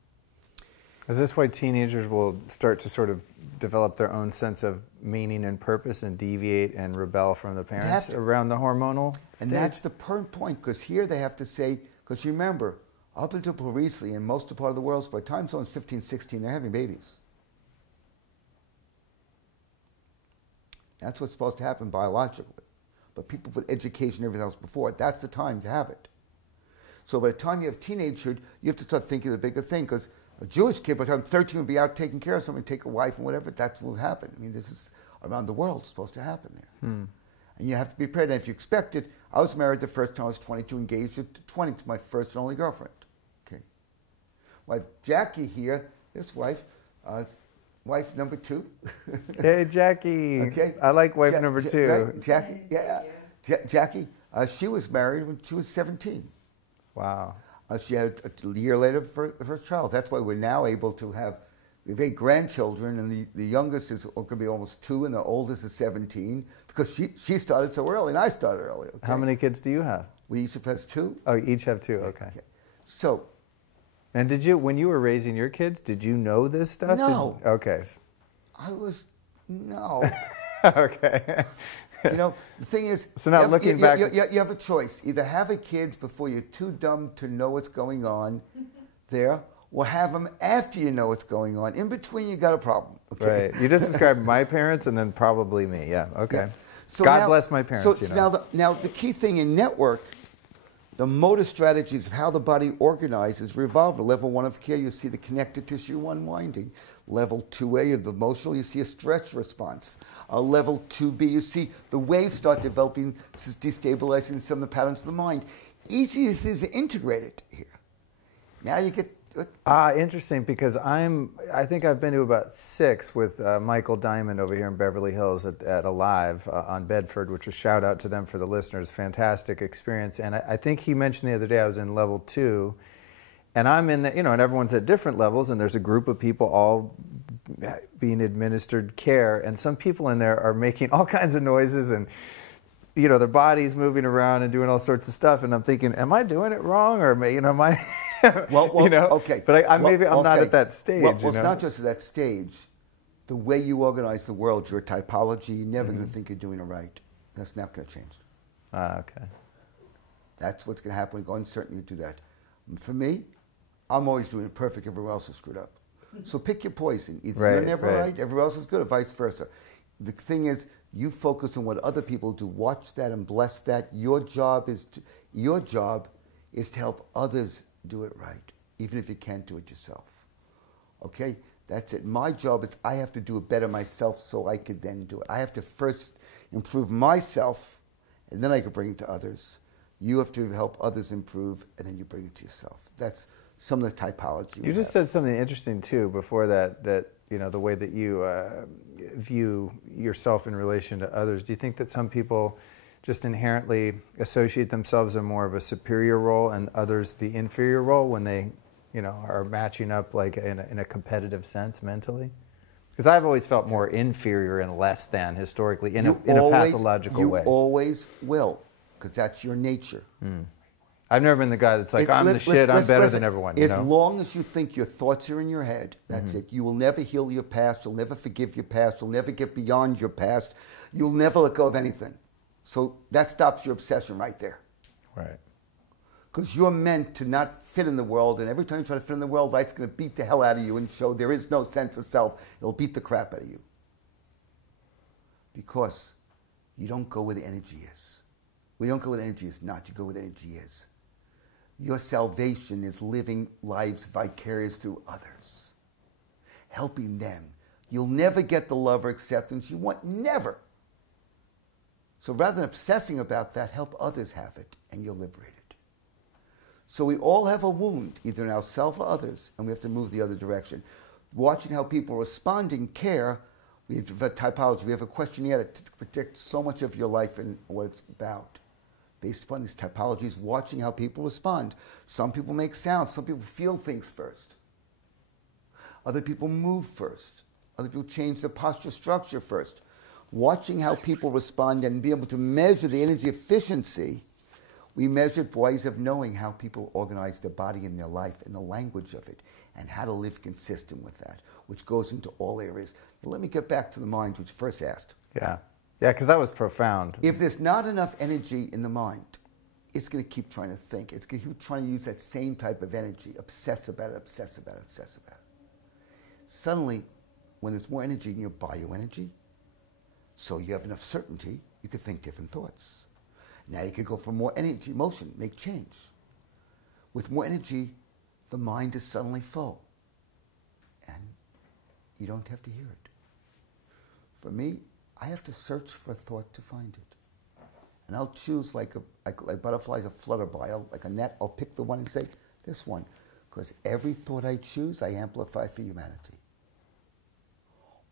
Is this why teenagers will start to sort of develop their own sense of meaning and purpose and deviate and rebel from the parents around the hormonal stage? And that's the point, because here they have to say, because remember, up until recently, in most of the part of the world, by the time someone's 15, 16, they're having babies. That's what's supposed to happen biologically. But people put education and everything else before it. That's the time to have it. So by the time you have teenagehood, you have to start thinking of the bigger thing, because a Jewish kid by the time 13 would be out taking care of someone, take a wife and whatever, that's what would happen. I mean, this is around the world supposed to happen there. And you have to be prepared. And if you expect it, I was married the first time I was 22, engaged at 20 to my first and only girlfriend. Okay. Wife Jackie here, this wife, wife number 2. Hey, Jackie. Okay. I like wife number 2. Right? Jackie, yeah. Jackie, she was married when she was 17. Wow. She had a year later for the first child. That's why we're now able to have 8 grandchildren, and the youngest is going to be almost 2, and the oldest is 17, because she started so early, and I started early. Okay? How many kids do you have? We each have 2. Oh, you each have 2, okay. So, And did you, when you were raising your kids, did you know this stuff? No. Okay. No. Okay. You know, the thing is, so now looking back, you have a choice. Either have a kids before you're too dumb to know what's going on there, or have them after you know what's going on. In between, you got a problem. Okay? Right. You just described my parents and then probably me. Yeah. Okay. Yeah. So God now, bless my parents. So you know. now the key thing in network, the motor strategies of how the body organizes revolve. At level 1 of care, you see the connective tissue unwinding. Level 2A of the emotional, you see a stress response. Level 2B, you see the waves start developing, destabilizing some of the patterns of the mind. Each of these is integrated here. Now you get... Interesting, because I think I've been to about 6 with Michael Diamond over here in Beverly Hills at Alive on Bedford, which was shout out to them for the listeners. Fantastic experience. And I think he mentioned the other day I was in level 2. And I'm in the, and everyone's at different levels, and there's a group of people all being administered care, and some people in there are making all kinds of noises, and their body's moving around and doing all sorts of stuff, and I'm thinking, am I doing it wrong, or am I, okay. But maybe I'm not at that stage. Well, it's not just at that stage. The way you organize the world, your typology, you're never going to think you're doing it right. That's not going to change. Okay. That's what's going to happen when you go uncertain, you do that. For me, I'm always doing it perfect, everyone else is screwed up. So pick your poison. Either you're never right, everyone else is good, or vice versa. The thing is, you focus on what other people do. Watch that and bless that. Your job is to help others do it right, even if you can't do it yourself. Okay? That's it. My job is I have to do it better myself so I can then do it. I have to first improve myself, and then I can bring it to others. You have to help others improve, and then you bring it to yourself. That's some of the typology. You just said something interesting too before that the way that you view yourself in relation to others. Do you think that some people just inherently associate themselves in more of a superior role and others the inferior role when they are matching up like in a competitive sense mentally? Because I've always felt more inferior and less than historically in a pathological way. You always will, because that's your nature. I've never been the guy that's like, I'm the shit, I'm better than everyone. As long as you think your thoughts are in your head, that's it. You will never heal your past. You'll never forgive your past. You'll never get beyond your past. You'll never let go of anything. So that stops your obsession right there. Right. Because you're meant to not fit in the world, and every time you try to fit in the world, life's going to beat the hell out of you and show there is no sense of self. It'll beat the crap out of you. Because you don't go where the energy is. We don't go where the energy is not. You go where the energy is. Your salvation is living lives vicarious through others, helping them. You'll never get the love or acceptance you want, never. So rather than obsessing about that, help others have it, and you're liberated. So we all have a wound, either in ourselves or others, and we have to move the other direction. Watching how people respond in care, we have a typology, we have a questionnaire that predicts so much of your life and what it's about. Based upon these typologies, watching how people respond. Some people make sounds. Some people feel things first. Other people move first. Other people change their posture structure first. Watching how people respond and be able to measure the energy efficiency, we measured ways of knowing how people organize their body and their life and the language of it and how to live consistent with that, which goes into all areas. But let me get back to the mind, which first asked. Yeah. Yeah, because that was profound. If there's not enough energy in the mind, it's going to keep trying to think. It's going to keep trying to use that same type of energy, obsess about it, obsess about it, obsess about it. Suddenly, when there's more energy in your bioenergy, so you have enough certainty, you can think different thoughts. Now you can go for more energy, motion, make change. With more energy, the mind is suddenly full. And you don't have to hear it. For me, I have to search for a thought to find it. And I'll choose like butterflies, a flutterby, like a net, I'll pick the one and say, this one. Because every thought I choose, I amplify for humanity.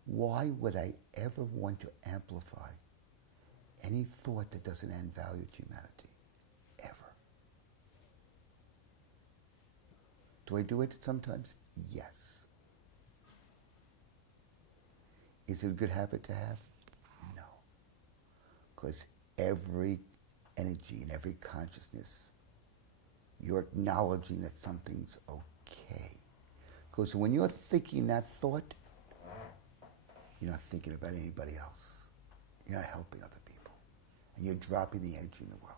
Why would I ever want to amplify any thought that doesn't add value to humanity? Ever. Do I do it sometimes? Yes. Is it a good habit to have? No. Because every energy and every consciousness, you're acknowledging that something's okay. Because when you're thinking that thought, you're not thinking about anybody else. You're not helping other people. And you're dropping the energy in the world.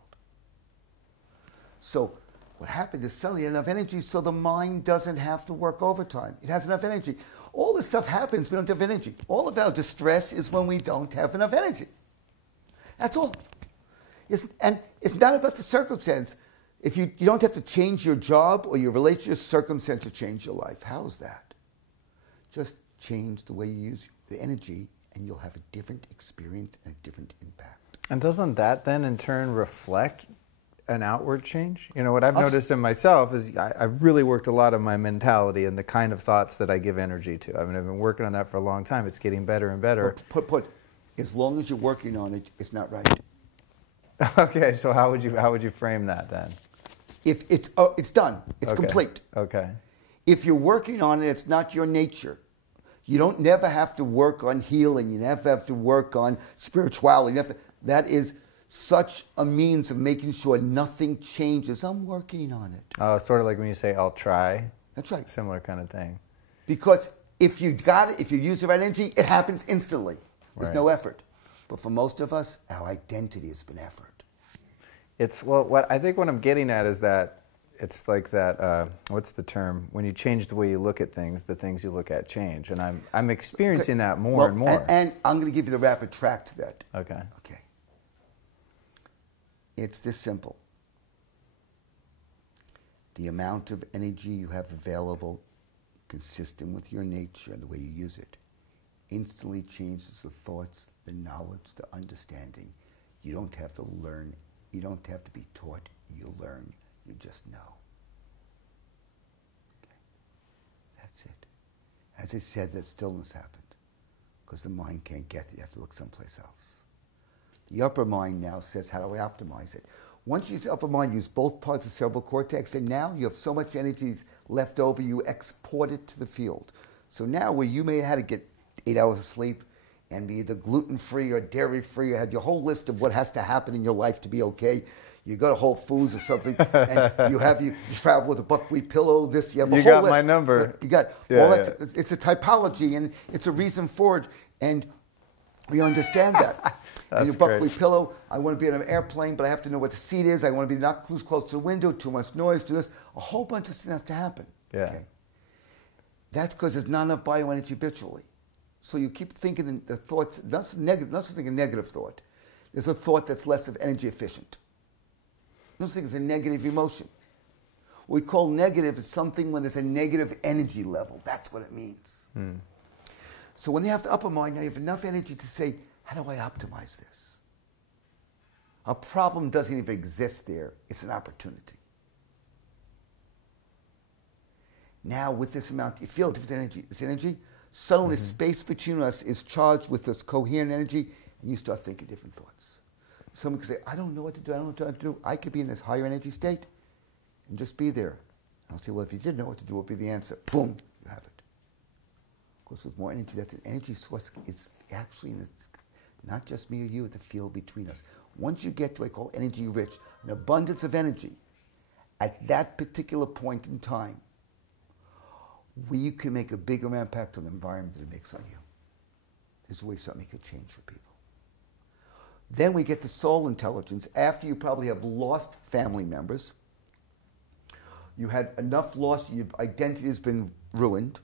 So what happened is suddenly enough energy so the mind doesn't have to work overtime. It has enough energy. All this stuff happens, we don't have energy. All of our distress is when we don't have enough energy. That's all. And it's not about the circumstance. If you don't have to change your job or your relationship, circumstance to change your life. How is that? Just change the way you use the energy and you'll have a different experience and a different impact. And doesn't that then in turn reflect an outward change? You know, what I've noticed in myself is I've really worked a lot on my mentality and the kind of thoughts that I give energy to. I mean, I've been working on that for a long time. It's getting better and better. As long as you're working on it, it's not right. Okay, so how would you frame that then? If it's done, it's complete. Okay. If you're working on it, it's not your nature. You don't never have to work on healing. You never have to work on spirituality. That is such a means of making sure nothing changes. I'm working on it. Sort of like when you say, I'll try. That's right. Similar kind of thing. Because if you got it, if you use the right energy, it happens instantly. There's no effort. But for most of us, our identity has been effort. What I think what I'm getting at is that it's like that, what's the term? When you change the way you look at things, the things you look at change. And I'm experiencing that more and more. And I'm going to give you the rapid track to that. Okay. Okay. It's this simple. The amount of energy you have available, consistent with your nature and the way you use it, instantly changes the thoughts, the knowledge, the understanding. You don't have to learn. You don't have to be taught. You learn. You just know. Okay. That's it. As I said, that stillness happened because the mind can't get it. You have to look someplace else. The upper mind now says, how do I optimize it? Once you use the upper mind, use both parts of the cerebral cortex, and now you have so much energy left over, you export it to the field. So now where you may have had to get 8 hours of sleep and be either gluten-free or dairy-free, or had your whole list of what has to happen in your life to be okay. You go to Whole Foods or something, and you travel with a buckwheat pillow. You have a whole list. You got my number. You got it's a typology, and it's a reason for it, and we understand that. And your buckwheat pillow, I want to be on an airplane, but I have to know what the seat is. I want to be not too close to the window, too much noise, do this. A whole bunch of stuff has to happen. Yeah. Okay? That's because there's not enough bioenergy habitually. So you keep thinking the thoughts, not just thinking a negative thought. There's a thought that's less of energy efficient. Don't think it's a negative emotion. What we call negative is something when there's a negative energy level. That's what it means. So when you have the upper mind, now you have enough energy to say, how do I optimize this? A problem doesn't even exist there. It's an opportunity. Now with this amount, you feel different energy. This energy, suddenly space between us is charged with this coherent energy, and you start thinking different thoughts. Someone could say, I don't know what to do, I don't know what to do. I could be in this higher energy state and just be there. And I'll say, well, if you did know what to do, what would be the answer? Boom, you have it. Of course, with more energy, that's an energy source. It's actually not just me or you, it's the field between us. Once you get to what I call energy rich, an abundance of energy, at that particular point in time, we can make a bigger impact on the environment than it makes on you. This is where we start making a change for people. Then we get the soul intelligence. After you probably have lost family members, you had enough loss, your identity has been ruined,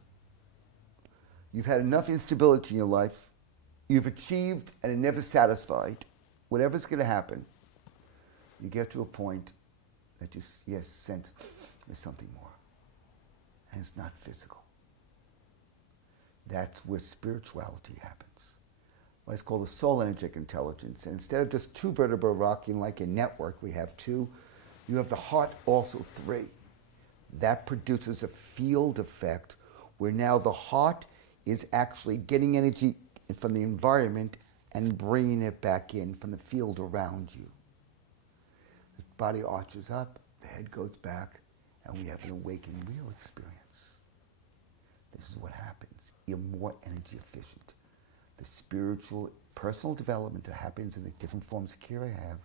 you've had enough instability in your life, you've achieved and are never satisfied, whatever's going to happen, you get to a point that you sense there's something more. And it's not physical. That's where spirituality happens. It's called the soul energetic intelligence. And instead of just two vertebrae rocking like a network, we have two, you have the heart also three. That produces a field effect where now the heart is actually getting energy from the environment and bringing it back in from the field around you. The body arches up, the head goes back, and we have an awakening real experience. This is what happens. You're more energy efficient. The spiritual, personal development that happens in the different forms of care I have,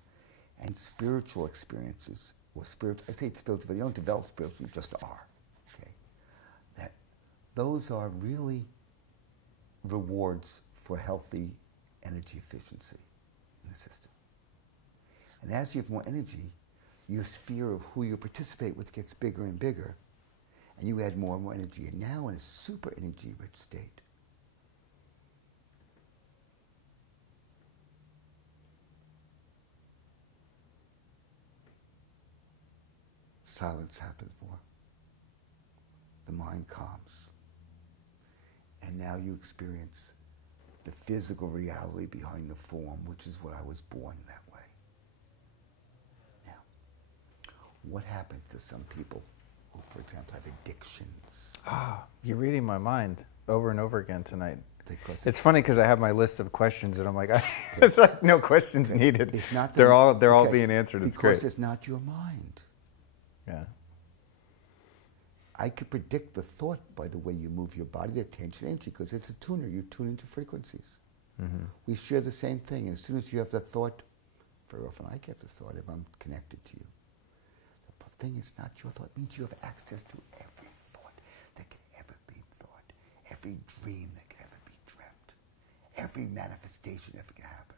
and spiritual experiences, or spiritual, I say it's spiritual, but you don't develop spiritually, you just are. Okay? those are really rewards for healthy energy efficiency in the system. And as you have more energy, your sphere of who you participate with gets bigger and bigger, and you add more and more energy, and now in a super energy-rich state. Silence happens more. The mind calms. And now you experience the physical reality behind the form, which is what I was born that way. Now, what happens to some people who, for example, have addictions? Ah, you're reading my mind over and over again tonight. Because it's funny because I have my list of questions and I'm like, it's like no questions needed. It's not they're all being answered. It's great. Because it's not your mind. Yeah. I could predict the thought by the way you move your body, the attention, energy, because it's a tuner. You tune into frequencies. Mm-hmm. We share the same thing. And as soon as you have that thought, very often I get the thought if I'm connected to you. The thing is not your thought. It means you have access to every thought that can ever be thought, every dream that can ever be dreamt, every manifestation that can happen.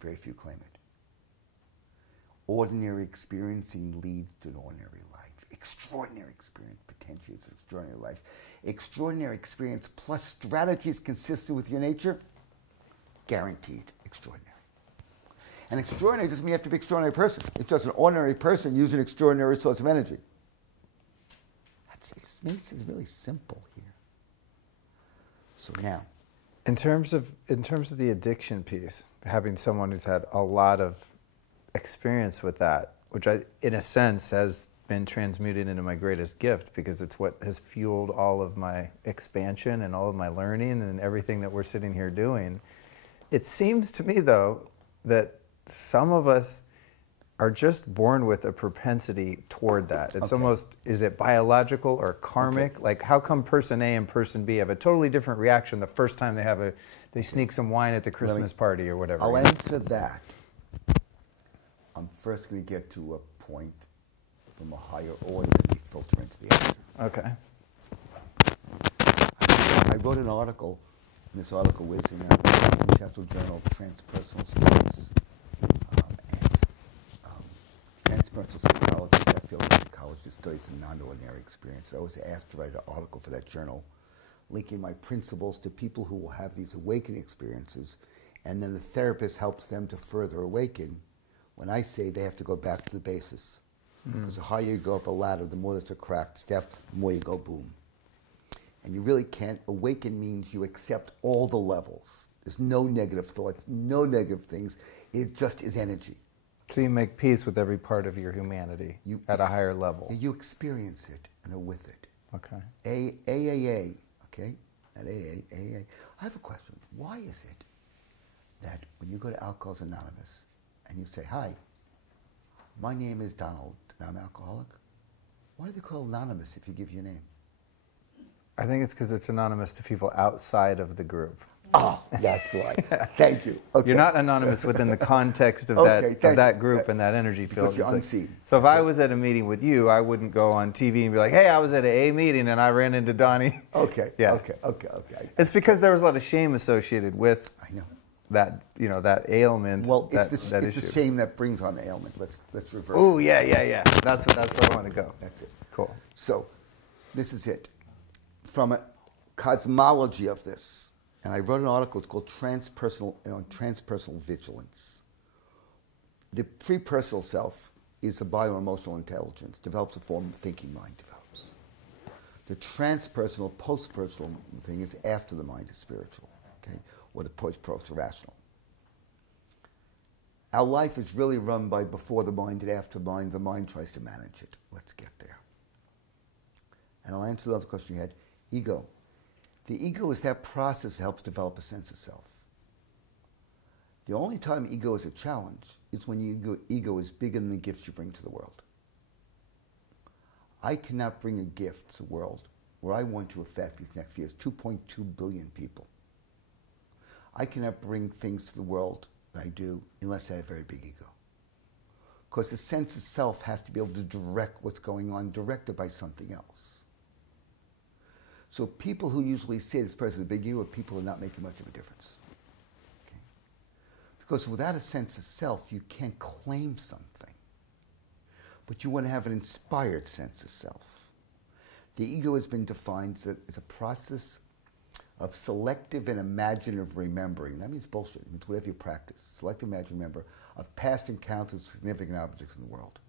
Very few claim it. Ordinary experiencing leads to an ordinary life. Extraordinary experience potentiates an extraordinary life. Extraordinary experience plus strategies consistent with your nature, guaranteed extraordinary. And extraordinary doesn't mean you have to be an extraordinary person. It's just an ordinary person using an extraordinary source of energy. It makes it really simple here. So now, in terms of the addiction piece, having someone who's had a lot of experience with that, which I, in a sense, has been transmuted into my greatest gift because it's what has fueled all of my expansion and all of my learning and everything that we're sitting here doing. It seems to me, though, that some of us are just born with a propensity toward that. It's almost, is it biological or karmic? Like, how come person A and person B have a totally different reaction the first time they sneak some wine at the Christmas party or whatever? I'll answer that. I'm first going to get to a point from a higher order that we filter into the answer. Okay. I wrote an article, and this article was in the International Journal of Transpersonal Studies. Transpersonal psychologists, I feel like psychologists studies a non-ordinary experience. I was asked to write an article for that journal, linking my principles to people who will have these awakening experiences, and then the therapist helps them to further awaken. When I say they have to go back to the basis. Because the higher you go up a ladder, the more there's a cracked step, the more you go boom. And you really can't. Awaken means you accept all the levels. There's no negative thoughts, no negative things. It just is energy. So you make peace with every part of your humanity at a higher level. You experience it and are with it. Okay. AAA, okay? At AA. I have a question. Why is it that when you go to Alcoholics Anonymous and you say, hi, my name is Donald, and I'm alcoholic, why do they call it anonymous if you give your name? I think it's because it's anonymous to people outside of the group. Oh, that's right. Thank you. Okay. You're not anonymous within the context of that group and that energy field. Because you're unseen. So if I was at a meeting with you, I wouldn't go on TV and be like, hey, I was at an A meeting and I ran into Donny. Okay. Yeah. Okay. It's because there was a lot of shame associated with that, that ailment. Well, it's the shame that brings on the ailment. Let's reverse. Oh, yeah. That's where I want to go. That's it. Cool. So, this is it. From a cosmology of this, and I wrote an article. It's called Transpersonal Vigilance. The pre-personal self is a bio-emotional intelligence, develops a form of thinking mind develops. The transpersonal, post-personal thing is after the mind is spiritual, okay, or the post-rational. Our life is really run by before the mind and after the mind. The mind tries to manage it. Let's get there. And I'll answer the other question you had. Ego. The ego is that process that helps develop a sense of self. The only time ego is a challenge is when ego is bigger than the gifts you bring to the world. I cannot bring a gift to the world where I want to affect these next few years, 2.2 billion people. I cannot bring things to the world that I do unless I have a very big ego. Because the sense of self has to be able to direct what's going on, directed by something else. So people who usually say this person is a big ego are people who are not making much of a difference. Okay? Because without a sense of self, you can't claim something. But you want to have an inspired sense of self. The ego has been defined as a process of selective and imaginative remembering. That means bullshit. It means whatever you practice. Selective imaginative remember of past encounters with significant objects in the world.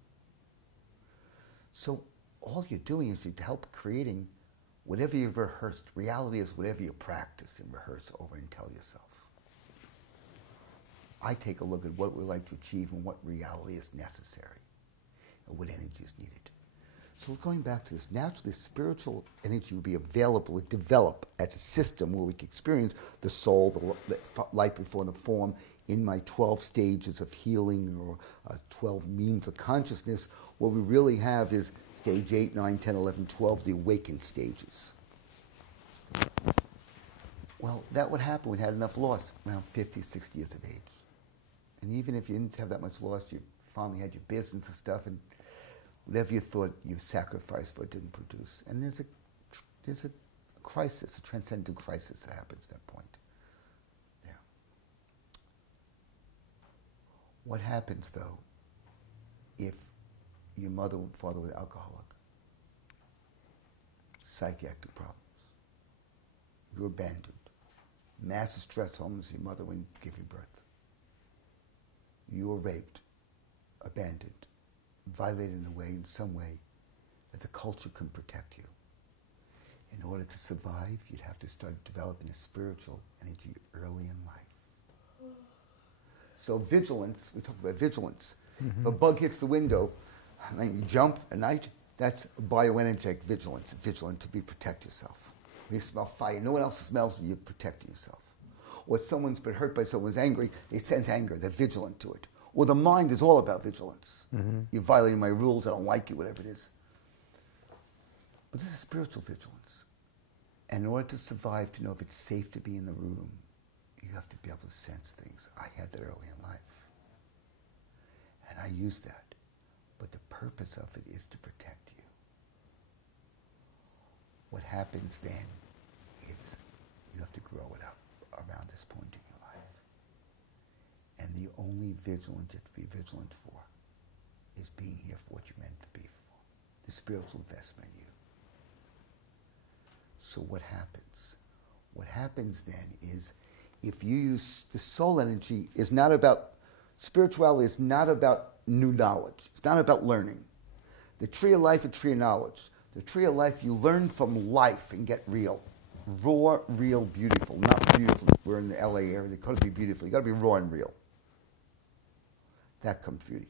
So all you're doing is you help creating whatever you've rehearsed. Reality is whatever you practice and rehearse over and tell yourself. I take a look at what we like to achieve and what reality is necessary and what energy is needed. So going back to this, naturally spiritual energy will be available, would develop as a system where we can experience the soul, the life before the form, in my 12 stages of healing or 12 means of consciousness. What we really have is stage 8, 9, 10, 11, 12, the awakened stages. Well, that would happen when we had enough loss around 50, 60 years of age. And even if you didn't have that much loss, you finally had your business and stuff, and whatever you thought you sacrificed for didn't produce. And there's a crisis, a transcendental crisis that happens at that point. Yeah. What happens, though, if your mother and father were alcoholic? Psychiatric problems. You're abandoned. Massive stress, homeless, your mother wouldn't give you birth. You were raped, abandoned, violated in a way, in some way, that the culture can protect you. In order to survive, you'd have to start developing a spiritual energy early in life. So vigilance, we talk about vigilance. Mm-hmm. If a bug hits the window, and you jump at night, that's bioenergetic vigilance, vigilant to protect yourself. When you smell fire, no one else smells, you're protecting yourself. Or someone's been hurt by someone's angry, they sense anger, they're vigilant to it. Or the mind is all about vigilance. Mm-hmm. You're violating my rules, I don't like you, whatever it is. But this is spiritual vigilance. And in order to survive, to know if it's safe to be in the room, you have to be able to sense things. I had that early in life. And I used that. But the purpose of it is to protect you. What happens then is you have to grow it up around this point in your life. And the only vigilance you have to be vigilant for is being here for what you're meant to be for. The spiritual investment in you. So what happens? What happens then is if you use the soul energy is not about, spirituality is not about new knowledge. It's not about learning. The tree of life, a tree of knowledge. The tree of life, you learn from life and get real. Raw, real, beautiful. Not beautiful. We're in the LA area. They've got to be beautiful. You've got to be raw and real. That comes beauty.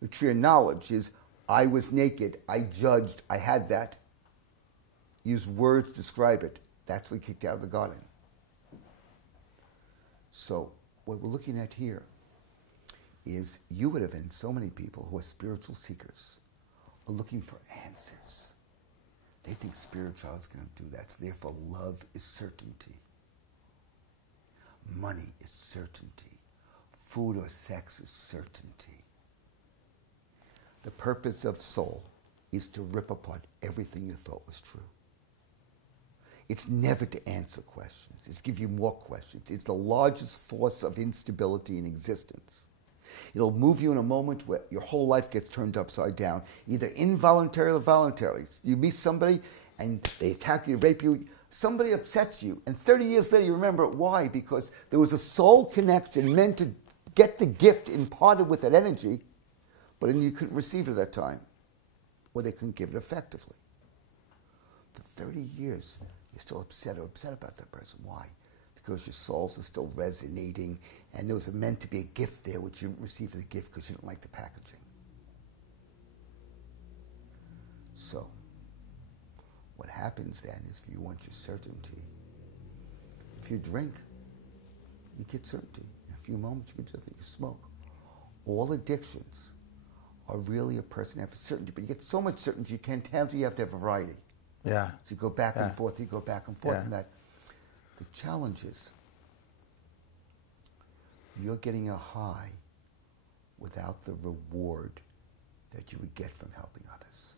The tree of knowledge is, I was naked, I judged, I had that. Use words to describe it. That's what kicked out of the garden. So, what we're looking at here is you would have been so many people who are spiritual seekers are looking for answers. They think spirituality is going to do that. So therefore, love is certainty. Money is certainty. Food or sex is certainty. The purpose of soul is to rip apart everything you thought was true. It's never to answer questions. It's to give you more questions. It's the largest force of instability in existence. It'll move you in a moment where your whole life gets turned upside down, either involuntarily or voluntarily. You meet somebody and they attack you, rape you, somebody upsets you, and 30 years later you remember it. Why? Because there was a soul connection meant to get the gift imparted with that energy, but then you couldn't receive it at that time, or they couldn't give it effectively. For 30 years, you're still upset about that person. Why? Because your souls are still resonating, and there was meant to be a gift there which you didn't receive the gift because you didn't like the packaging. So, what happens then is if you want your certainty, if you drink, you get certainty. In a few moments, you get certainty. You smoke. All addictions are really a person having certainty, but you get so much certainty you can't tell you have to have variety. Yeah. So you go back and forth, you go back and forth from that. The challenge is you're getting a high without the reward that you would get from helping others.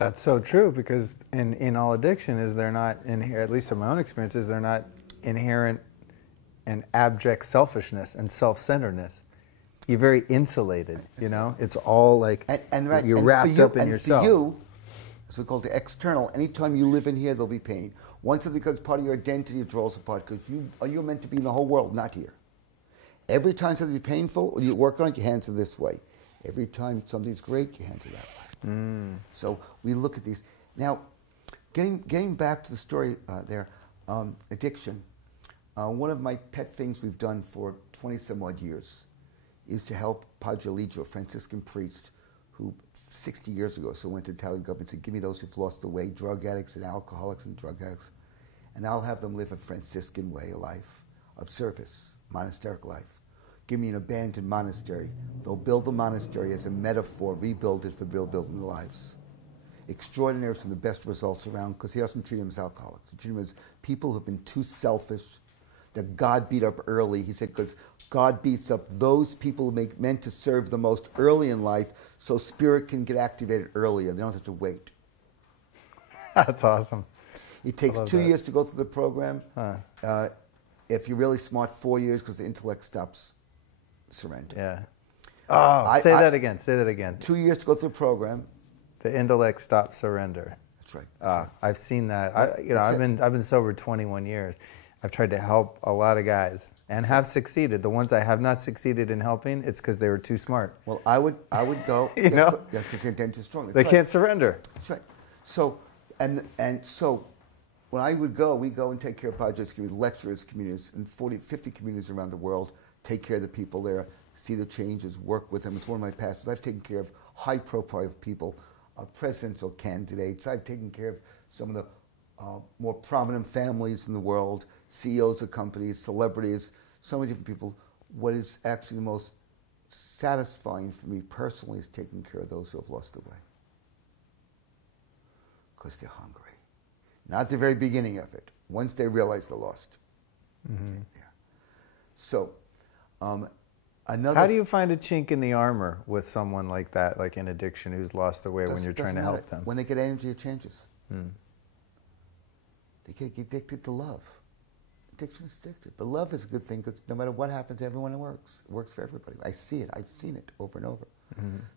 That's so true, because in all addiction is they're not inherent, at least in my own experiences, they're not inherent and abject selfishness and self-centeredness. You're very insulated, you know? It's all like right, you're and wrapped up in yourself. For you, so called the external, anytime you live in here, there'll be pain. Once it becomes part of your identity, it draws apart, because you're meant to be in the whole world, not here. Every time something's painful, you work on it, your hands are this way. Every time something's great, your hands are that way. So we look at these. Now, getting back to the story there, addiction, one of my pet things we've done for 20-some odd years is to help Padre Ligio, a Franciscan priest, who 60 years ago went to the Italian government and said, give me those who've lost the way, drug addicts and alcoholics and drug addicts, and I'll have them live a Franciscan way of life, of service, monasteric life. Give me an abandoned monastery. They'll build the monastery as a metaphor, rebuild it for building their lives. Extraordinary, some of the best results around, because he doesn't treat them as alcoholics. He treats them as people who've been too selfish, that God beat up early. He said, because God beats up those people who meant to serve the most early in life, so spirit can get activated earlier. They don't have to wait. That's awesome. It takes 2 years to go through the program. If you're really smart, 4 years, because the intellect stops surrender. Yeah. Oh, say that again. Say that again. 2 years to go through the program. The intellect stops surrender. That's right. That's right. I've seen that. I've been sober 21 years. I've tried to help a lot of guys and have succeeded. The ones I have not succeeded in helping, it's because they were too smart. Well, I would go. You know, because they're too strong. They can't surrender. That's right. So, and so, when I would go, we go and take care of projects, communities, lecturers, communities, in 40, 50 communities around the world. Take care of the people there, see the changes, work with them. It's one of my passions. I've taken care of high-profile people, presidential candidates. I've taken care of some of the more prominent families in the world, CEOs of companies, celebrities, so many different people. What is actually the most satisfying for me personally is taking care of those who have lost their way. Because they're hungry. Not the very beginning of it. Once they realize they're lost. Okay, yeah. So, how do you find a chink in the armor with someone like that, like in addiction, who's lost their way when you're trying to help them? When they get energy, it changes. They get addicted to love. Addiction is addictive. But love is a good thing, because no matter what happens to everyone, it works. It works for everybody. I see it. I've seen it over and over.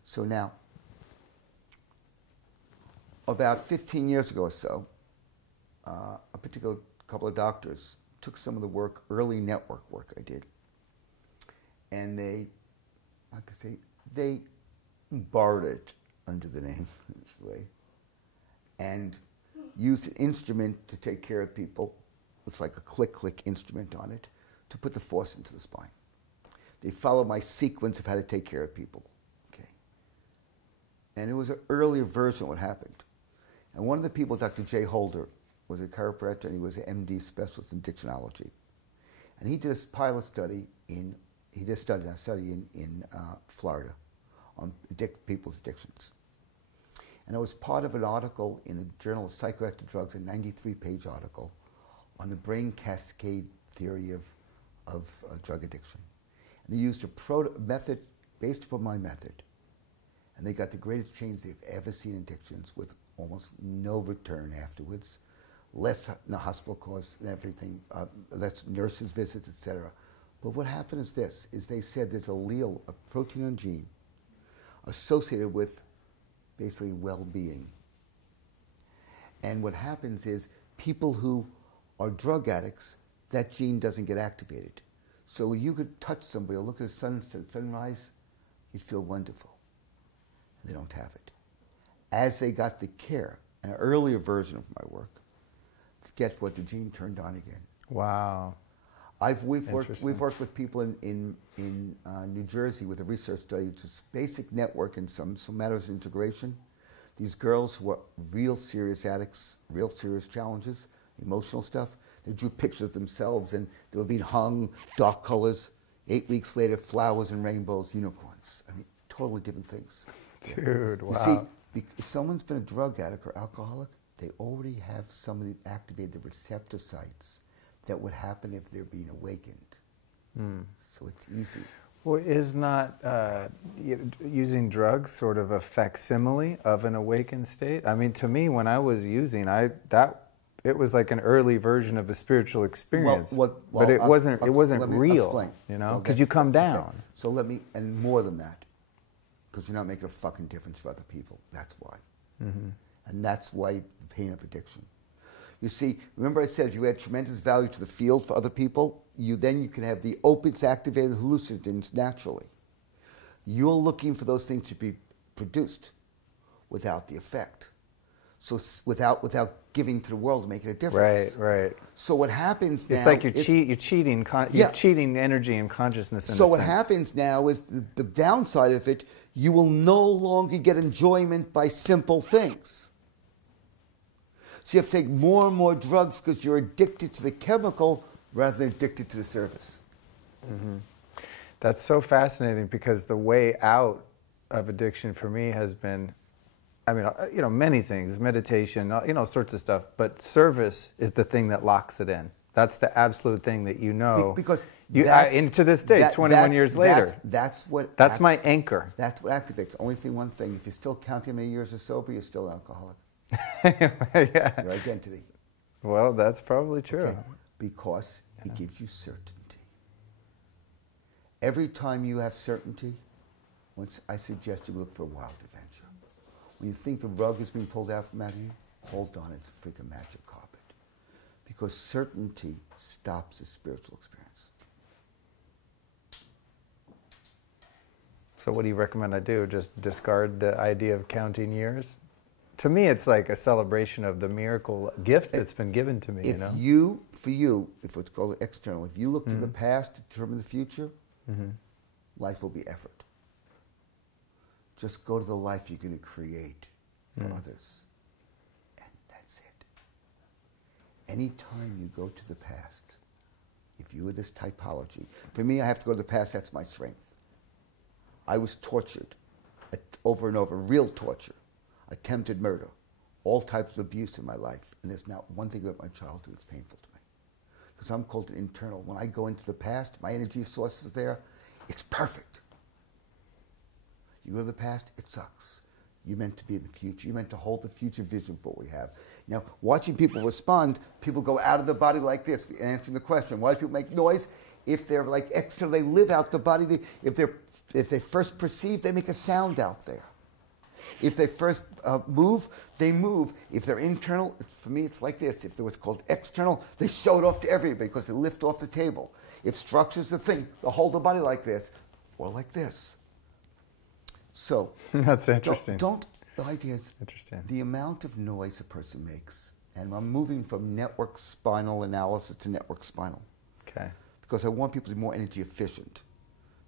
So now, about 15 years ago or so, a particular couple of doctors took some of the work, early network work I did, and they borrowed it under the name, this way, and used an instrument to take care of people. It's like a click-click instrument on it to put the force into the spine. They followed my sequence of how to take care of people. Okay, and it was an earlier version of what happened. And one of the people, Dr. Jay Holder, was a chiropractor, and he was an MD specialist in addictionology. And he did a pilot study in Florida on people's addictions. And it was part of an article in the Journal of Psychoactive Drugs, a 93-page article on the brain cascade theory of drug addiction. And they used a method based upon my method. And they got the greatest change they've ever seen in addictions, with almost no return afterwards, less hospital costs and everything, less nurses' visits, etc. But what happened is this, is they said there's allele, a protein and gene, associated with basically well-being. And what happens is people who are drug addicts, that gene doesn't get activated. So you could touch somebody or look at the sunrise, you'd feel wonderful. And they don't have it. As they got the care, an earlier version of my work, get what the gene turned on again. Wow. We've worked with people in New Jersey with a research study. It's a basic network in some matters of integration. These girls who are real serious addicts, real serious challenges, emotional stuff, they drew pictures of themselves and they were being hung, dark colors. 8 weeks later, flowers and rainbows, unicorns. I mean, totally different things. Dude, wow. You see, if someone's been a drug addict or alcoholic, they already have somebody activated the receptor sites that would happen if they're being awakened. So it's easy. Well, is not using drugs sort of a facsimile of an awakened state? I mean, to me, when I was using, it was like an early version of a spiritual experience, but it wasn't real, explain. You know, because you come down. Okay. So and more than that, because you're not making a fucking difference for other people. That's why. Mm-hmm. And that's why the pain of addiction. You see, remember I said if you add tremendous value to the field for other people, you can have the opiates-activated hallucinogens naturally. You're looking for those things to be produced without the effect. So without giving to the world to make it a difference. Right. So what happens now? It's like you're cheating energy and consciousness. So what happens now is the downside of it. You will no longer get enjoyment by simple things. So you have to take more and more drugs because you're addicted to the chemical rather than addicted to the service. Mm-hmm. That's so fascinating because the way out of addiction for me has been, I mean, you know, many things, meditation, you know, sorts of stuff, but service is the thing that locks it in. That's the absolute thing that you know. Because to this day, 21 years later. That's my anchor. That's what activates. Only one thing. If you're still counting how many years you're sober, you're still an alcoholic. Yeah. Your identity. Well, that's probably true. Okay. Because it gives you certainty. Every time you have certainty, I suggest you look for a wild adventure. When you think the rug is being pulled out from under you, hold on, it's a freaking magic carpet. Because certainty stops the spiritual experience. So what do you recommend I do? Just discard the idea of counting years? To me, it's like a celebration of the miracle gift that's been given to me. If it's called external, if you look to the past to determine the future, life will be effort. Just go to the life you're going to create for others. And that's it. Anytime you go to the past, if you were this typology, for me, I have to go to the past, that's my strength. I was tortured over and over, real torture, attempted murder, all types of abuse in my life. And there's not one thing about my childhood that's painful to me. Because I'm called an internal. When I go into the past, my energy source is there, it's perfect. You go to the past, it sucks. You're meant to be in the future. You're meant to hold the future vision for what we have. Now, watching people respond, people go out of the body like this, answering the question. Why do people make noise? If they're like external, they live out the body. If they first perceive, they make a sound out there. If they first move, they move. If they're internal, for me, it's like this. If they're what's called external, they show it off to everybody because they lift off the table. If structure's the thing, they'll hold the body like this or like this. So that's interesting. The idea is interesting. The amount of noise a person makes, and I'm moving from network spinal analysis to network spinal. Okay. Because I want people to be more energy efficient.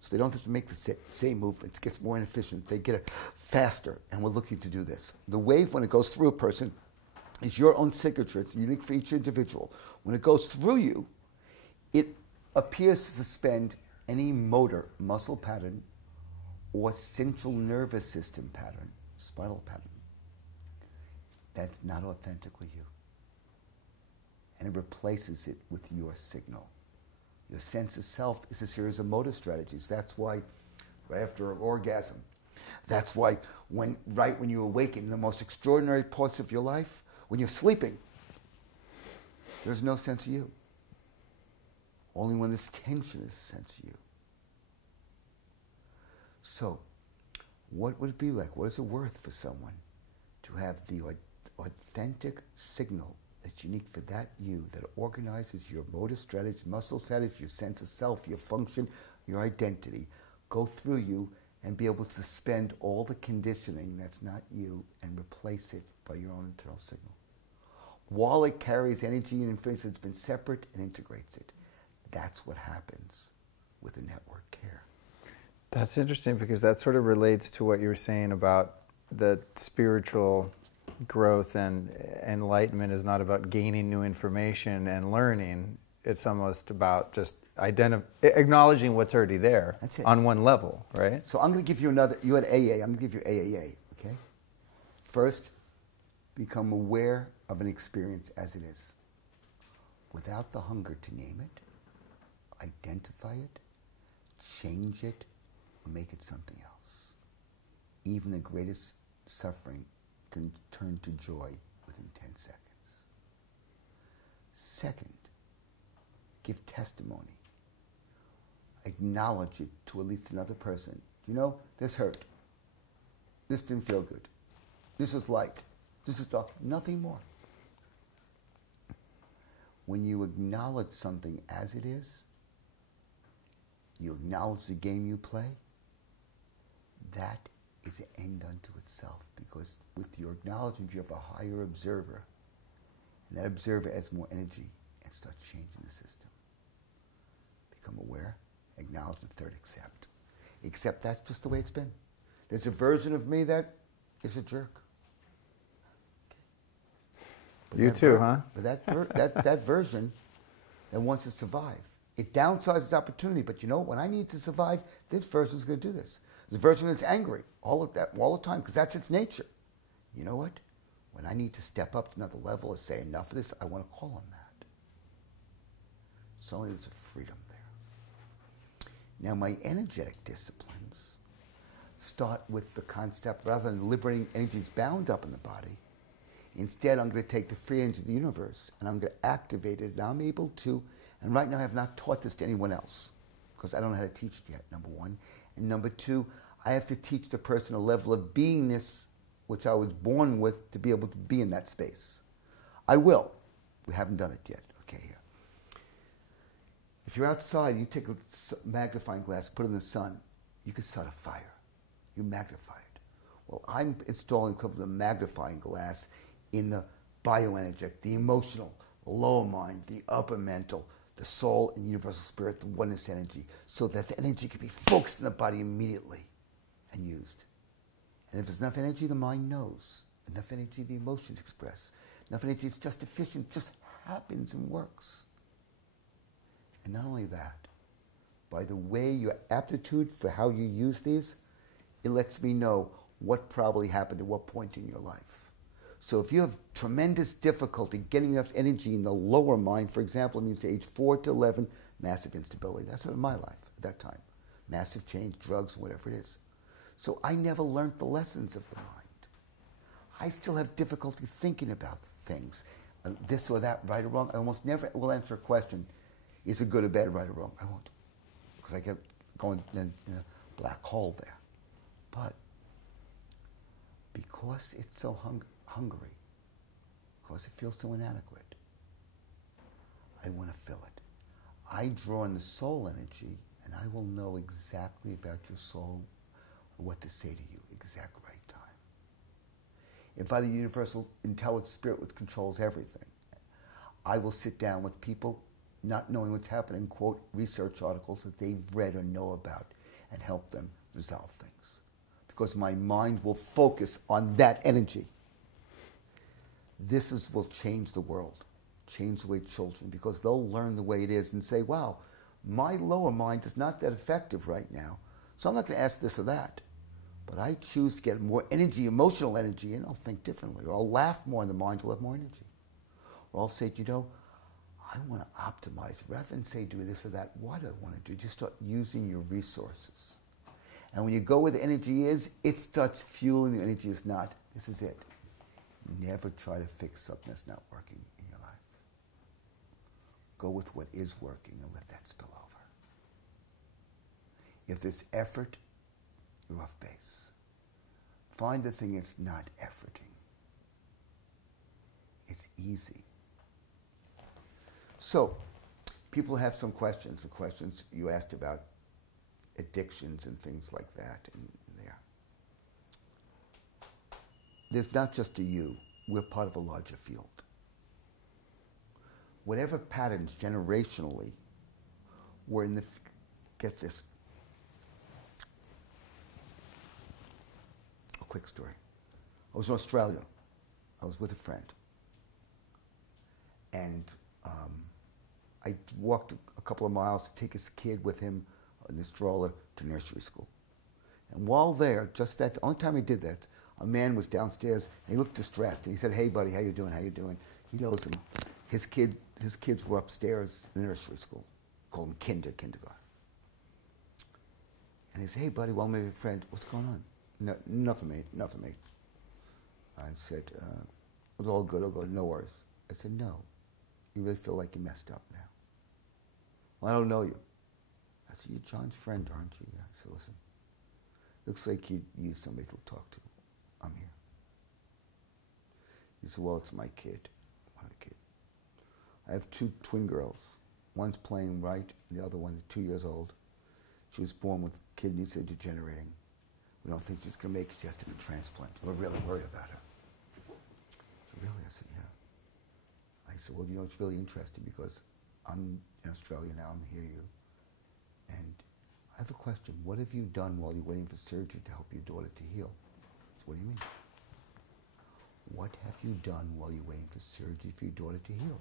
So they don't have to make the same movements. It gets more inefficient. They get it faster, and we're looking to do this. The wave, when it goes through a person, is your own signature. It's unique for each individual. When it goes through you, it appears to suspend any motor, muscle pattern, or central nervous system pattern, spinal pattern. That's not authentically you. And it replaces it with your signal. Your sense of self is a series of motor strategies. That's why, right after an orgasm, that's why right when you awaken, the most extraordinary parts of your life, when you're sleeping, there's no sense of you. Only when there's tension is a sense of you. So, what would it be like? What is it worth for someone to have the authentic signal that's unique for that you, that organizes your motor strategy, muscle strategy, your sense of self, your function, your identity, go through you and be able to suspend all the conditioning that's not you and replace it by your own internal signal. While it carries energy and information that's been separate and integrates it. That's what happens with the network care. That's interesting because that sort of relates to what you were saying about the spiritual growth and enlightenment is not about gaining new information and learning. It's almost about just acknowledging what's already there. That's it. On one level, right? So I'm going to give you another, you had AA, I'm going to give you AAA, okay? First, become aware of an experience as it is, without the hunger to name it, identify it, change it or make it something else. Even the greatest suffering can turn to joy within 10 seconds. Second, give testimony. Acknowledge it to at least another person. You know, this hurt. This didn't feel good. This is light. This is dark. Nothing more. When you acknowledge something as it is, you acknowledge the game you play, that is an end unto itself, because with your acknowledgement you have a higher observer, and that observer adds more energy and starts changing the system. Become aware, acknowledge, and third, accept. Accept that's just the way it's been. There's a version of me that is a jerk. But you too, huh? But that version that wants to survive, it downsizes opportunity. But you know, when I need to survive, this version is going to do this. The version that's angry all the time, because that's its nature. You know what? When I need to step up to another level and say enough of this, I want to call on that. Suddenly there's a freedom there. Now my energetic disciplines start with the concept, rather than liberating energies bound up in the body, instead I'm going to take the free energy of the universe and I'm going to activate it, and I'm able to, and right now I have not taught this to anyone else, because I don't know how to teach it yet, number one. And number two, I have to teach the person a level of beingness which I was born with to be able to be in that space. I will. We haven't done it yet. Okay, here. If you're outside, you take a magnifying glass, put it in the sun, you can start a fire. You magnify it. Well, I'm installing equivalent of a magnifying glass in the bioenergetic, the emotional, the lower mind, the upper mental, the soul and universal spirit, the oneness energy, so that the energy can be focused in the body immediately and used. And if there's enough energy, the mind knows. Enough energy, the emotions express. Enough energy, it's just efficient, just happens and works. And not only that, by the way, your aptitude for how you use these, it lets me know what probably happened at what point in your life. So if you have tremendous difficulty getting enough energy in the lower mind, for example, it means to age 4 to 11, massive instability. That's in my life at that time. Massive change, drugs, whatever it is. So I never learned the lessons of the mind. I still have difficulty thinking about things, this or that, right or wrong. I almost never will answer a question, is it good or bad, right or wrong? I won't, because I get going in a black hole there. But because it's so hungry, because it feels so inadequate, I want to fill it. I draw in the soul energy, and I will know exactly about your soul, what to say to you, exact right time. If I'm the universal intelligent spirit which controls everything, I will sit down with people not knowing what's happening, quote research articles that they've read or know about, and help them resolve things. Because my mind will focus on that energy. This will change the world, change the way children, because they'll learn the way it is and say, wow, my lower mind is not that effective right now, so I'm not going to ask this or that. But I choose to get more energy, emotional energy, and I'll think differently. Or I'll laugh more, and the mind will have more energy. Or I'll say, you know, I want to optimize. Rather than say do this or that, what do I want to do? Just start using your resources. And when you go where the energy is, it starts fueling. The energy is not. This is it. Never try to fix something that's not working in your life. Go with what is working and let that spill over. If there's effort, you're off base. Find the thing that's not efforting. It's easy. So, people have some questions. The questions you asked about addictions and things like that in there. There's not just a you. We're part of a larger field. Whatever patterns generationally were in the... Get this. A quick story. I was in Australia. I was with a friend. And I walked a couple of miles to take his kid with him in the stroller to nursery school. And while there, just that, the only time he did that, a man was downstairs and he looked distressed and he said, "Hey buddy, how you doing, how you doing?" He knows him. His kids were upstairs in the nursery school. Called him kindergarten. And he said, hey, buddy, well, maybe friend, what's going on? No, nothing, mate, nothing, mate. I said, it's all good, no worries. I said, no, you really feel like you messed up now. Well, I don't know you. I said, you're John's friend, aren't you? Yeah. I said, listen, looks like you need somebody to talk to. I'm here. He said, well, it's my kid. What a kid. I have two twin girls. One's playing right, and the other one is 2 years old. She was born with kidneys that are degenerating. We don't think she's going to make it. She has to be transplanted. We're really worried about her. So really? I said, yeah. I said, well, you know, it's really interesting because I'm in Australia now. I'm here, and I have a question. What have you done while you're waiting for surgery to help your daughter to heal? So what do you mean? What have you done while you're waiting for surgery for your daughter to heal?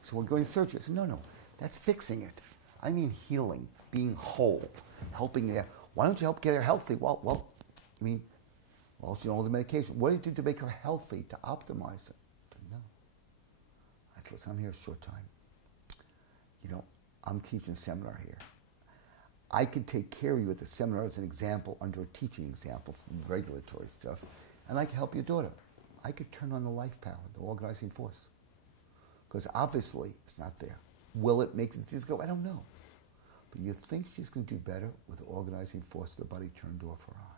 So we're going to surgery. I said, no, that's fixing it. I mean healing, being whole, helping her. Why don't you help get her healthy? Well, she on all the medication. What do you do to make her healthy, to optimize it? I said, no. I said, listen, I'm here a short time. You know, I'm teaching a seminar here. I could take care of you at the seminar as an example, under a teaching example for regulatory stuff, and I could help your daughter. I could turn on the life power, the organizing force. Because obviously it's not there. Will it make the disease go? I don't know. But you think she's going to do better with the organizing force of the body turned off or on.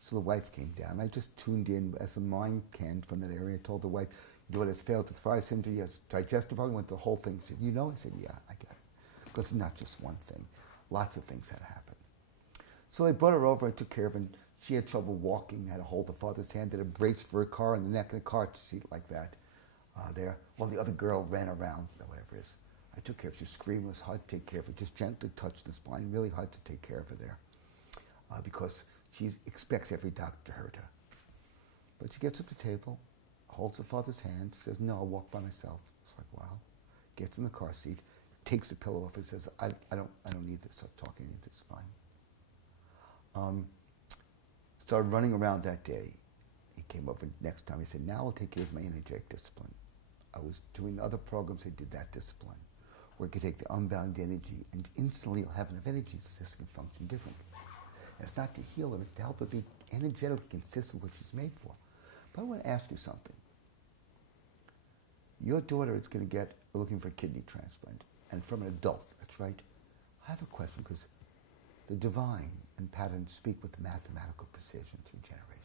So the wife came down. I just tuned in as a mind can from that area. I told the wife, your daughter has failed to thrive syndrome. Yes, digestive problem. Went the whole thing. She said, you know? I said, yeah, I get it. Because it's not just one thing. Lots of things had happened. So they brought her over and took care of her. And she had trouble walking, had to hold her father's hand, did a brace for her car in the neck and a car seat like that there. While the other girl ran around, whatever it is. I took care of her. She screamed. It was hard to take care of her. Just gently touched the spine. Really hard to take care of her there. Because she expects every doctor to hurt her. But she gets at the table, holds her father's hand, says, no, I'll walk by myself. It's like, wow. Gets in the car seat, takes the pillow off and says, I don't need this. Start talking, it's fine. Started running around that day. He came over next time. He said, now I'll take care of my energetic discipline. I was doing other programs that did that discipline, where you could take the unbound energy and instantly you'll have enough energy so this can function differently. It's not to heal her, it's to help her be energetically consistent with what she's made for. But I want to ask you something. Your daughter is going to get looking for a kidney transplant, and from an adult, that's right. I have a question, because the divine and patterns speak with mathematical precision through generations.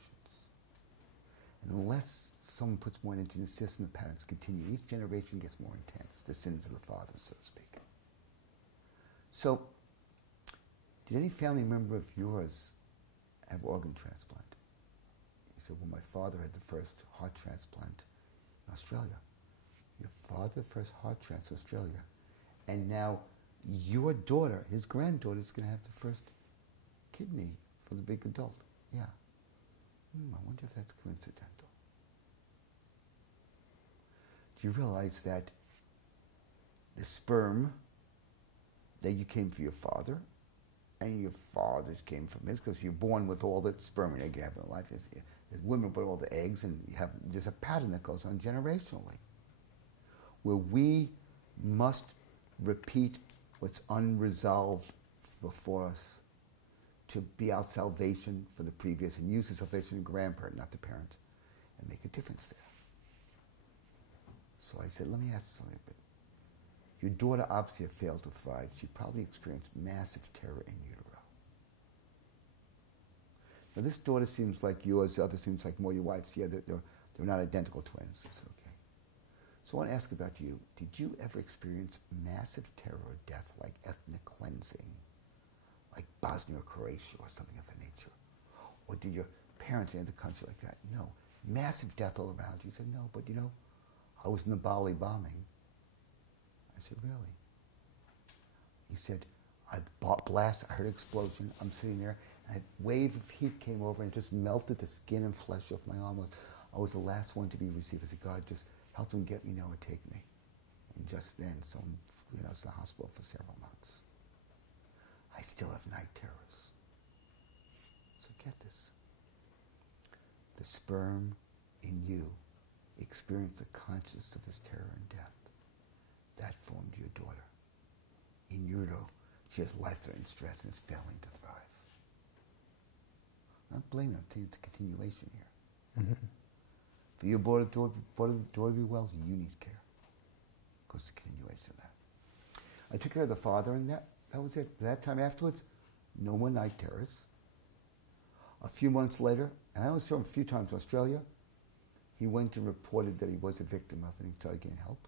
And unless someone puts more energy in the system, the patterns continue. Each generation gets more intense, the sins of the fathers, so to speak. So, did any family member of yours have organ transplant? He said, well, my father had the first heart transplant in Australia. Your father, first heart transplant in Australia. And now your daughter, his granddaughter, is going to have the first kidney for the big adult. Yeah. I wonder if that's coincidental. Do you realize that the sperm that you came from your father, and your father's came from his, because you're born with all the sperm and egg you have in life. There's women put all the eggs, and there's a pattern that goes on generationally, where we must repeat what's unresolved before us to be our salvation for the previous, and use the salvation of the grandparent, not the parent, and make a difference there. So I said, let me ask you something a bit. Your daughter obviously failed to thrive. She probably experienced massive terror in utero. Now this daughter seems like yours, the other seems like more your wife's. Yeah, they're not identical twins. It's okay. So I want to ask about you. Did you ever experience massive terror or death, like ethnic cleansing, like Bosnia or Croatia or something of that nature? Or did your parents in the country like that? No. Massive death all around you. You said, no, but you know, I was in the Bali bombing. I said, really? He said, I heard an explosion. I'm sitting there, and a wave of heat came over and just melted the skin and flesh off my arm. I was the last one to be received. I said, God, just help them get me now or take me. And just then, I was in the hospital for several months. I still have night terrors. So get this. The sperm in you experienced the consciousness of this terror and death. That formed your daughter. In utero, She has life-threatening stress and is failing to thrive. I'm not blaming her, I'm telling you it's a continuation here. Mm-hmm. For your daughter to be well, you need care. Because it's a continuation of that. I took care of the father, and that was it. That time afterwards, no more night terrors. A few months later, and I only saw him a few times in Australia, he went and reported that he was a victim of it and he started getting help.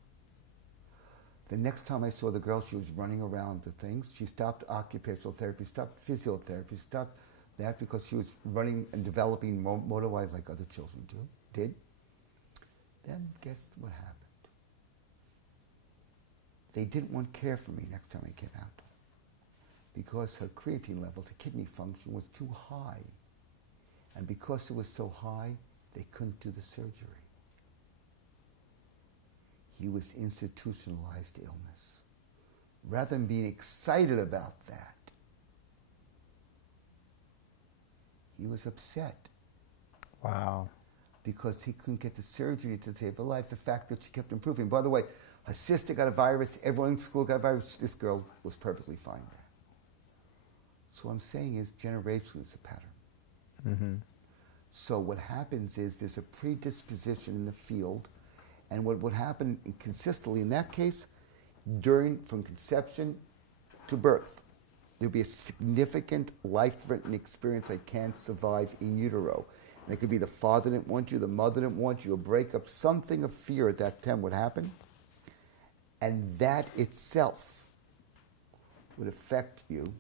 The next time I saw the girl, she was running around the things. She stopped occupational therapy, stopped physiotherapy, stopped that because she was running and developing motor-wise like other children did. Then guess what happened? They didn't want care for me next time I came out because her creatine levels, her kidney function was too high. And because it was so high, they couldn't do the surgery. He was institutionalized illness. Rather than being excited about that, he was upset. Wow. Because he couldn't get the surgery to save her life. The fact that she kept improving. By the way, her sister got a virus, everyone in school got a virus, this girl was perfectly fine there. So what I'm saying is generationally it's a pattern. Mm-hmm. So what happens is there's a predisposition in the field, and what would happen consistently in that case, from conception to birth, there'll be a significant life-threatening experience that can't survive in utero. And it could be the father didn't want you, the mother didn't want you, a breakup, something of fear at that time would happen. And that itself would affect you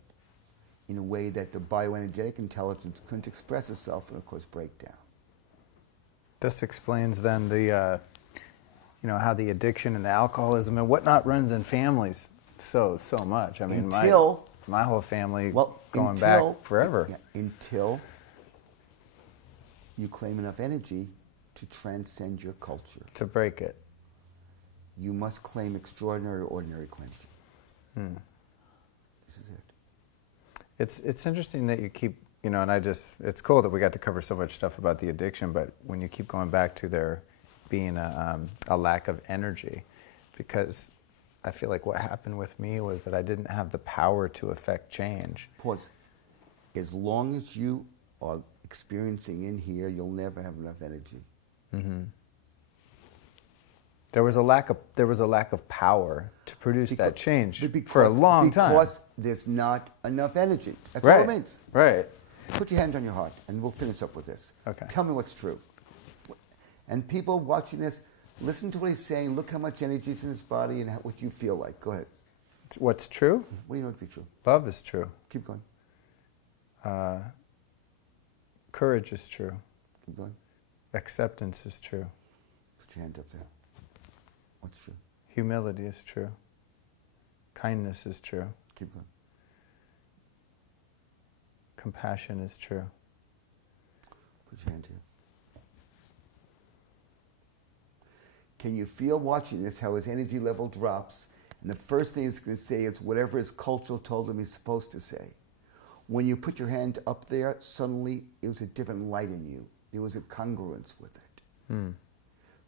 in a way that the bioenergetic intelligence couldn't express itself and, of course, break down. This explains then the, how the addiction and the alcoholism and whatnot runs in families so much. I mean, my whole family going back forever. Until you claim enough energy to transcend your culture. To break it. You must claim extraordinary or ordinary claims. This is it. It's interesting that you keep, and it's cool that we got to cover so much stuff about the addiction, but when you keep going back to there being a lack of energy, because I feel like what happened with me was that I didn't have the power to affect change. Pause. As long as you are experiencing in here, you'll never have enough energy. Mm-hmm. There was a lack of power to produce that change for a long time. Because there's not enough energy. That's right. all it means. Right. Put your hand on your heart, and we'll finish up with this. Okay. Tell me what's true. And people watching this, listen to what he's saying. Look how much energy is in his body and what you feel like. Go ahead. What's true? What do you know to be true? Love is true. Keep going. Courage is true. Keep going. Acceptance is true. Put your hand up there. What's true? Humility is true. Kindness is true. Keep going. Compassion is true. Put your hand here. Can you feel watching this how his energy level drops, and the first thing he's going to say is whatever his culture told him he's supposed to say? When you put your hand up there, suddenly it was a different light in you. There was a congruence with it.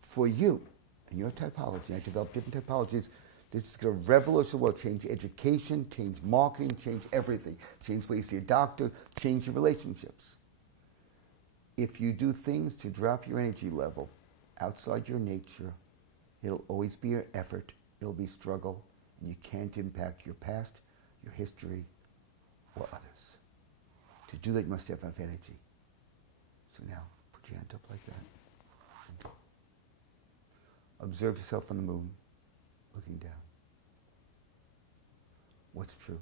For you, and your typology, I developed different typologies, this is going to revolutionize the world, change education, change marketing, change everything, change the way you see a doctor, change your relationships. If you do things to drop your energy level outside your nature, it'll always be an effort, it'll be struggle, and you can't impact your past, your history, or others. To do that, you must have enough energy. So now, put your hand up like that. Observe yourself on the moon, looking down. What's true?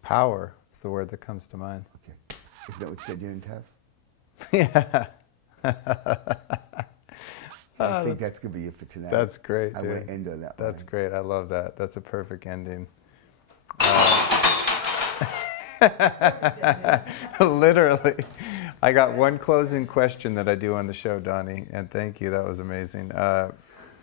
Power is the word that comes to mind. Okay. Isn't that what you said you didn't have? Yeah. I think that's going to be it for tonight. That's great, dude. I'm going to end on that. That's great. I love that. That's a perfect ending. Literally. I got one closing question that I do on the show, Donny, and thank you. That was amazing.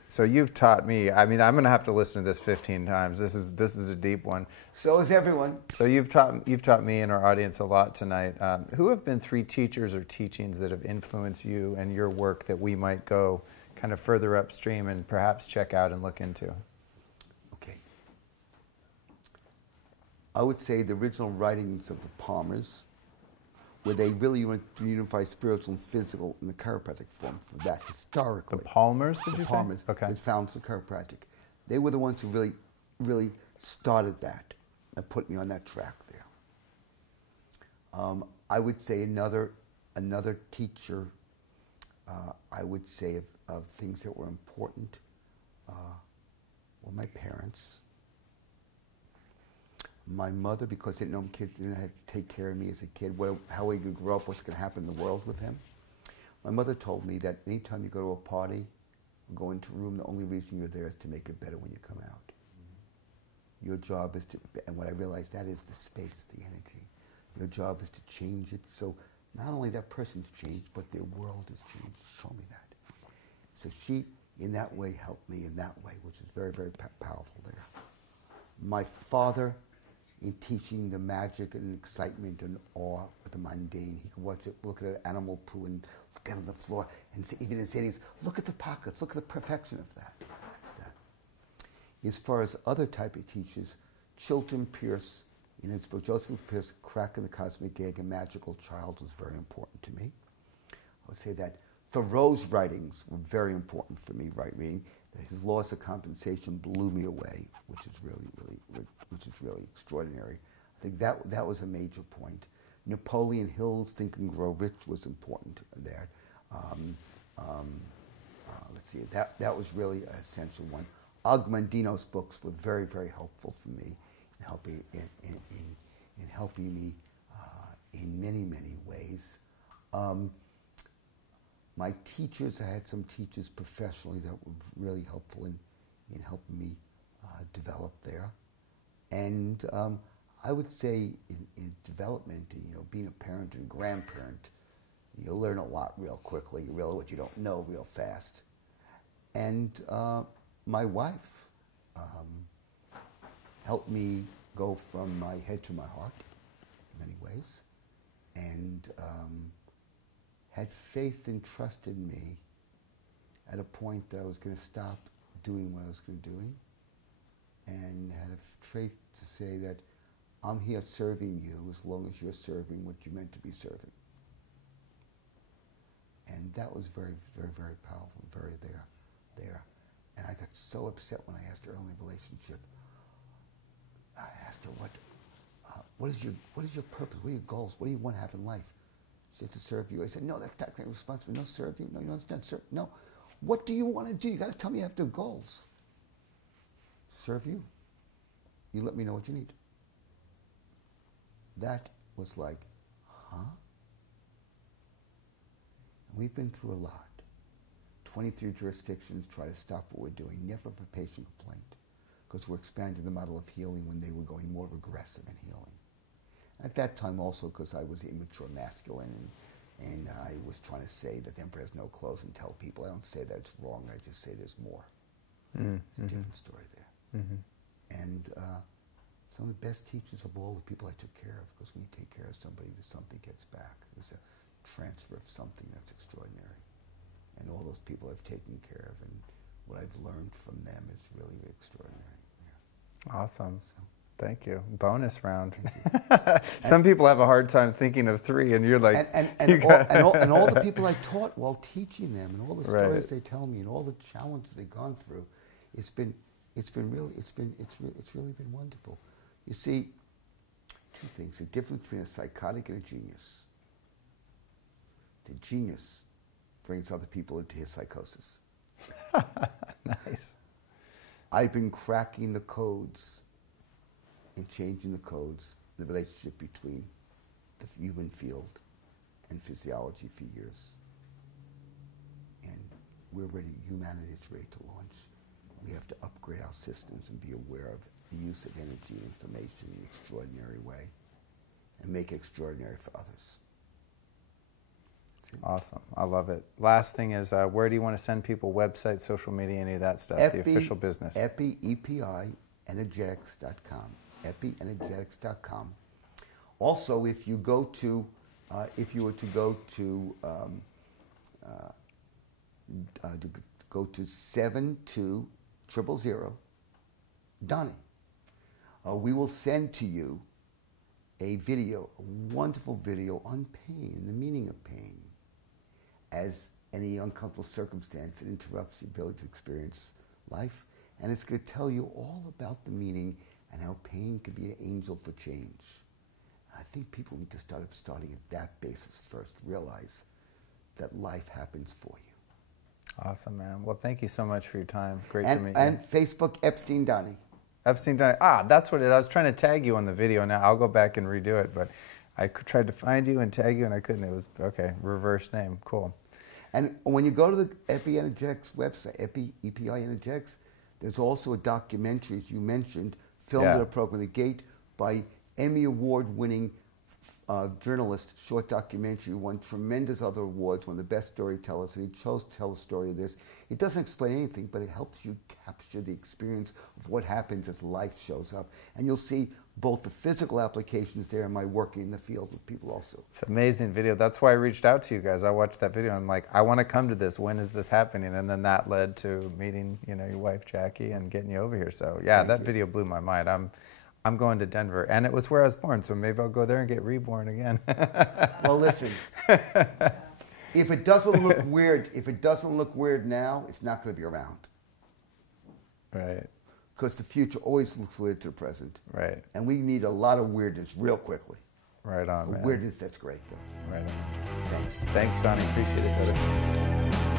So you've taught me. I mean, I'm going to have to listen to this 15 times. This is a deep one. So is everyone. So you've taught me and our audience a lot tonight. Who have been 3 teachers or teachings that have influenced you and your work that we might go kind of further upstream and perhaps check out and look into? Okay. I would say the original writings of the Palmers, where they really went to unify spiritual and physical in the chiropractic form for that historically. The Palmers, did you say? The Palmers, okay. that founded the chiropractic. They were the ones who really started that and put me on that track there. I would say another teacher, I would say of things that were important, were my parents. My mother, because they didn't know kids didn't have to take care of me as a kid, how he could grow up, what's going to happen in the world with him. My mother told me that anytime you go to a party or go into a room, the only reason you're there is to make it better when you come out. Mm-hmm. Your job is to, and what I realized, that is the space, the energy. Your job is to change it so not only that person's changed, but their world has changed. She told me that. So she, in that way, helped me in that way, which is very, very powerful there. My father, in teaching the magic and excitement and awe of the mundane. He could watch it, look at an animal poo and look out on the floor and say, even in cities, look at the pockets, look at the perfection of that. That's that. As far as other type of teachers, Chilton Pierce, in his book, Joseph Pierce, Crack in the Cosmic Egg, A Magical Child, was very important to me. I would say that Thoreau's writings were very important for me, right reading. His Laws of Compensation blew me away, which is really extraordinary. I think that was a major point. Napoleon Hill's Think and Grow Rich was important there. Let's see, that was really an essential one. Og Mandino's books were very, very helpful for me in helping me in many, many ways. My teachers, I had some teachers professionally that were really helpful in helping me develop there. And I would say in development, being a parent and grandparent, you learn a lot real quickly. You realize what you don't know real fast. And my wife helped me go from my head to my heart in many ways. And had faith and trust in me at a point that I was going to stop doing what I was going to do, and had a faith to say that I'm here serving you as long as you're serving what you're meant to be serving. And that was very, very, very powerful, very there. And I got so upset when I asked her early in the relationship. I asked her, what is your purpose? What are your goals? What do you want to have in life? She said, to serve you. I said, no, that's not responsible. No, serve you. No, you understand. Serve. No. What do you want to do? You got to tell me you have the goals. Serve you. You let me know what you need. That was like, huh? And we've been through a lot. 23 jurisdictions try to stop what we're doing, never for patient complaint, because we're expanding the model of healing when they were going more aggressive in healing. At that time also, because I was immature masculine and I was trying to say that the emperor has no clothes and tell people. I don't say that it's wrong, I just say there's more. Mm-hmm. It's a different story there. Mm-hmm. And some of the best teachers of all the people I took care of, because when you take care of somebody, something gets back. There's a transfer of something that's extraordinary. And all those people I've taken care of and what I've learned from them is really extraordinary. Yeah. Awesome. So. Thank you. Bonus round. Some people have a hard time thinking of 3, and you're like... And all the people I taught while teaching them, and all the stories they tell me, and all the challenges they've gone through, it's really been wonderful. You see, 2 things: the difference between a psychotic and a genius. The genius brings other people into his psychosis. Nice. I've been cracking the codes and changing the codes, the relationship between the human field and physiology for years. And humanity is ready to launch. We have to upgrade our systems and be aware of the use of energy and information in an extraordinary way and make it extraordinary for others. Awesome. I love it. Last thing is, where do you want to send people? Website, social media, any of that stuff, the official business? EpiEnergetics.com. EpiEnergetics.com. Also, if you go to, if you were to go to 72000, Donny. We will send to you a video, a wonderful video on pain and the meaning of pain, as any uncomfortable circumstance that interrupts your ability to experience life. And it's going to tell you all about the meaning and how pain can be an angel for change. I think people need to start starting at that basis first, realize that life happens for you. Awesome, man. Well, thank you so much for your time. Great to meet you. And Facebook, Epstein Donny. Epstein Donny. Ah, that's what it is. I was trying to tag you on the video. Now I'll go back and redo it, but I tried to find you and tag you and I couldn't. It was, okay, reverse name. Cool. And when you go to the EpiEnergetics website, EpiEnergetics, there's also a documentary, as you mentioned, filmed at a program, The Gate, by Emmy Award-winning journalist, short documentary, won tremendous other awards, one of the best storytellers, and he chose to tell the story of this. It doesn't explain anything, but it helps you capture the experience of what happens as life shows up. And you'll see both the physical applications there and my working in the field with people also. It's an amazing video. That's why I reached out to you guys. I watched that video. I'm like, I want to come to this. When is this happening? And then that led to meeting, you know, your wife, Jackie, and getting you over here. So yeah, that video blew my mind. I'm going to Denver, and it was where I was born, so maybe I'll go there and get reborn again. Well, listen, if it doesn't look weird, now, it's not going to be around. Right. Because the future always looks weird to the present. Right. And we need a lot of weirdness real quickly. Right on, man. Weirdness that's great, though. Right on. Thanks. Thanks, Donny. Appreciate it, brother.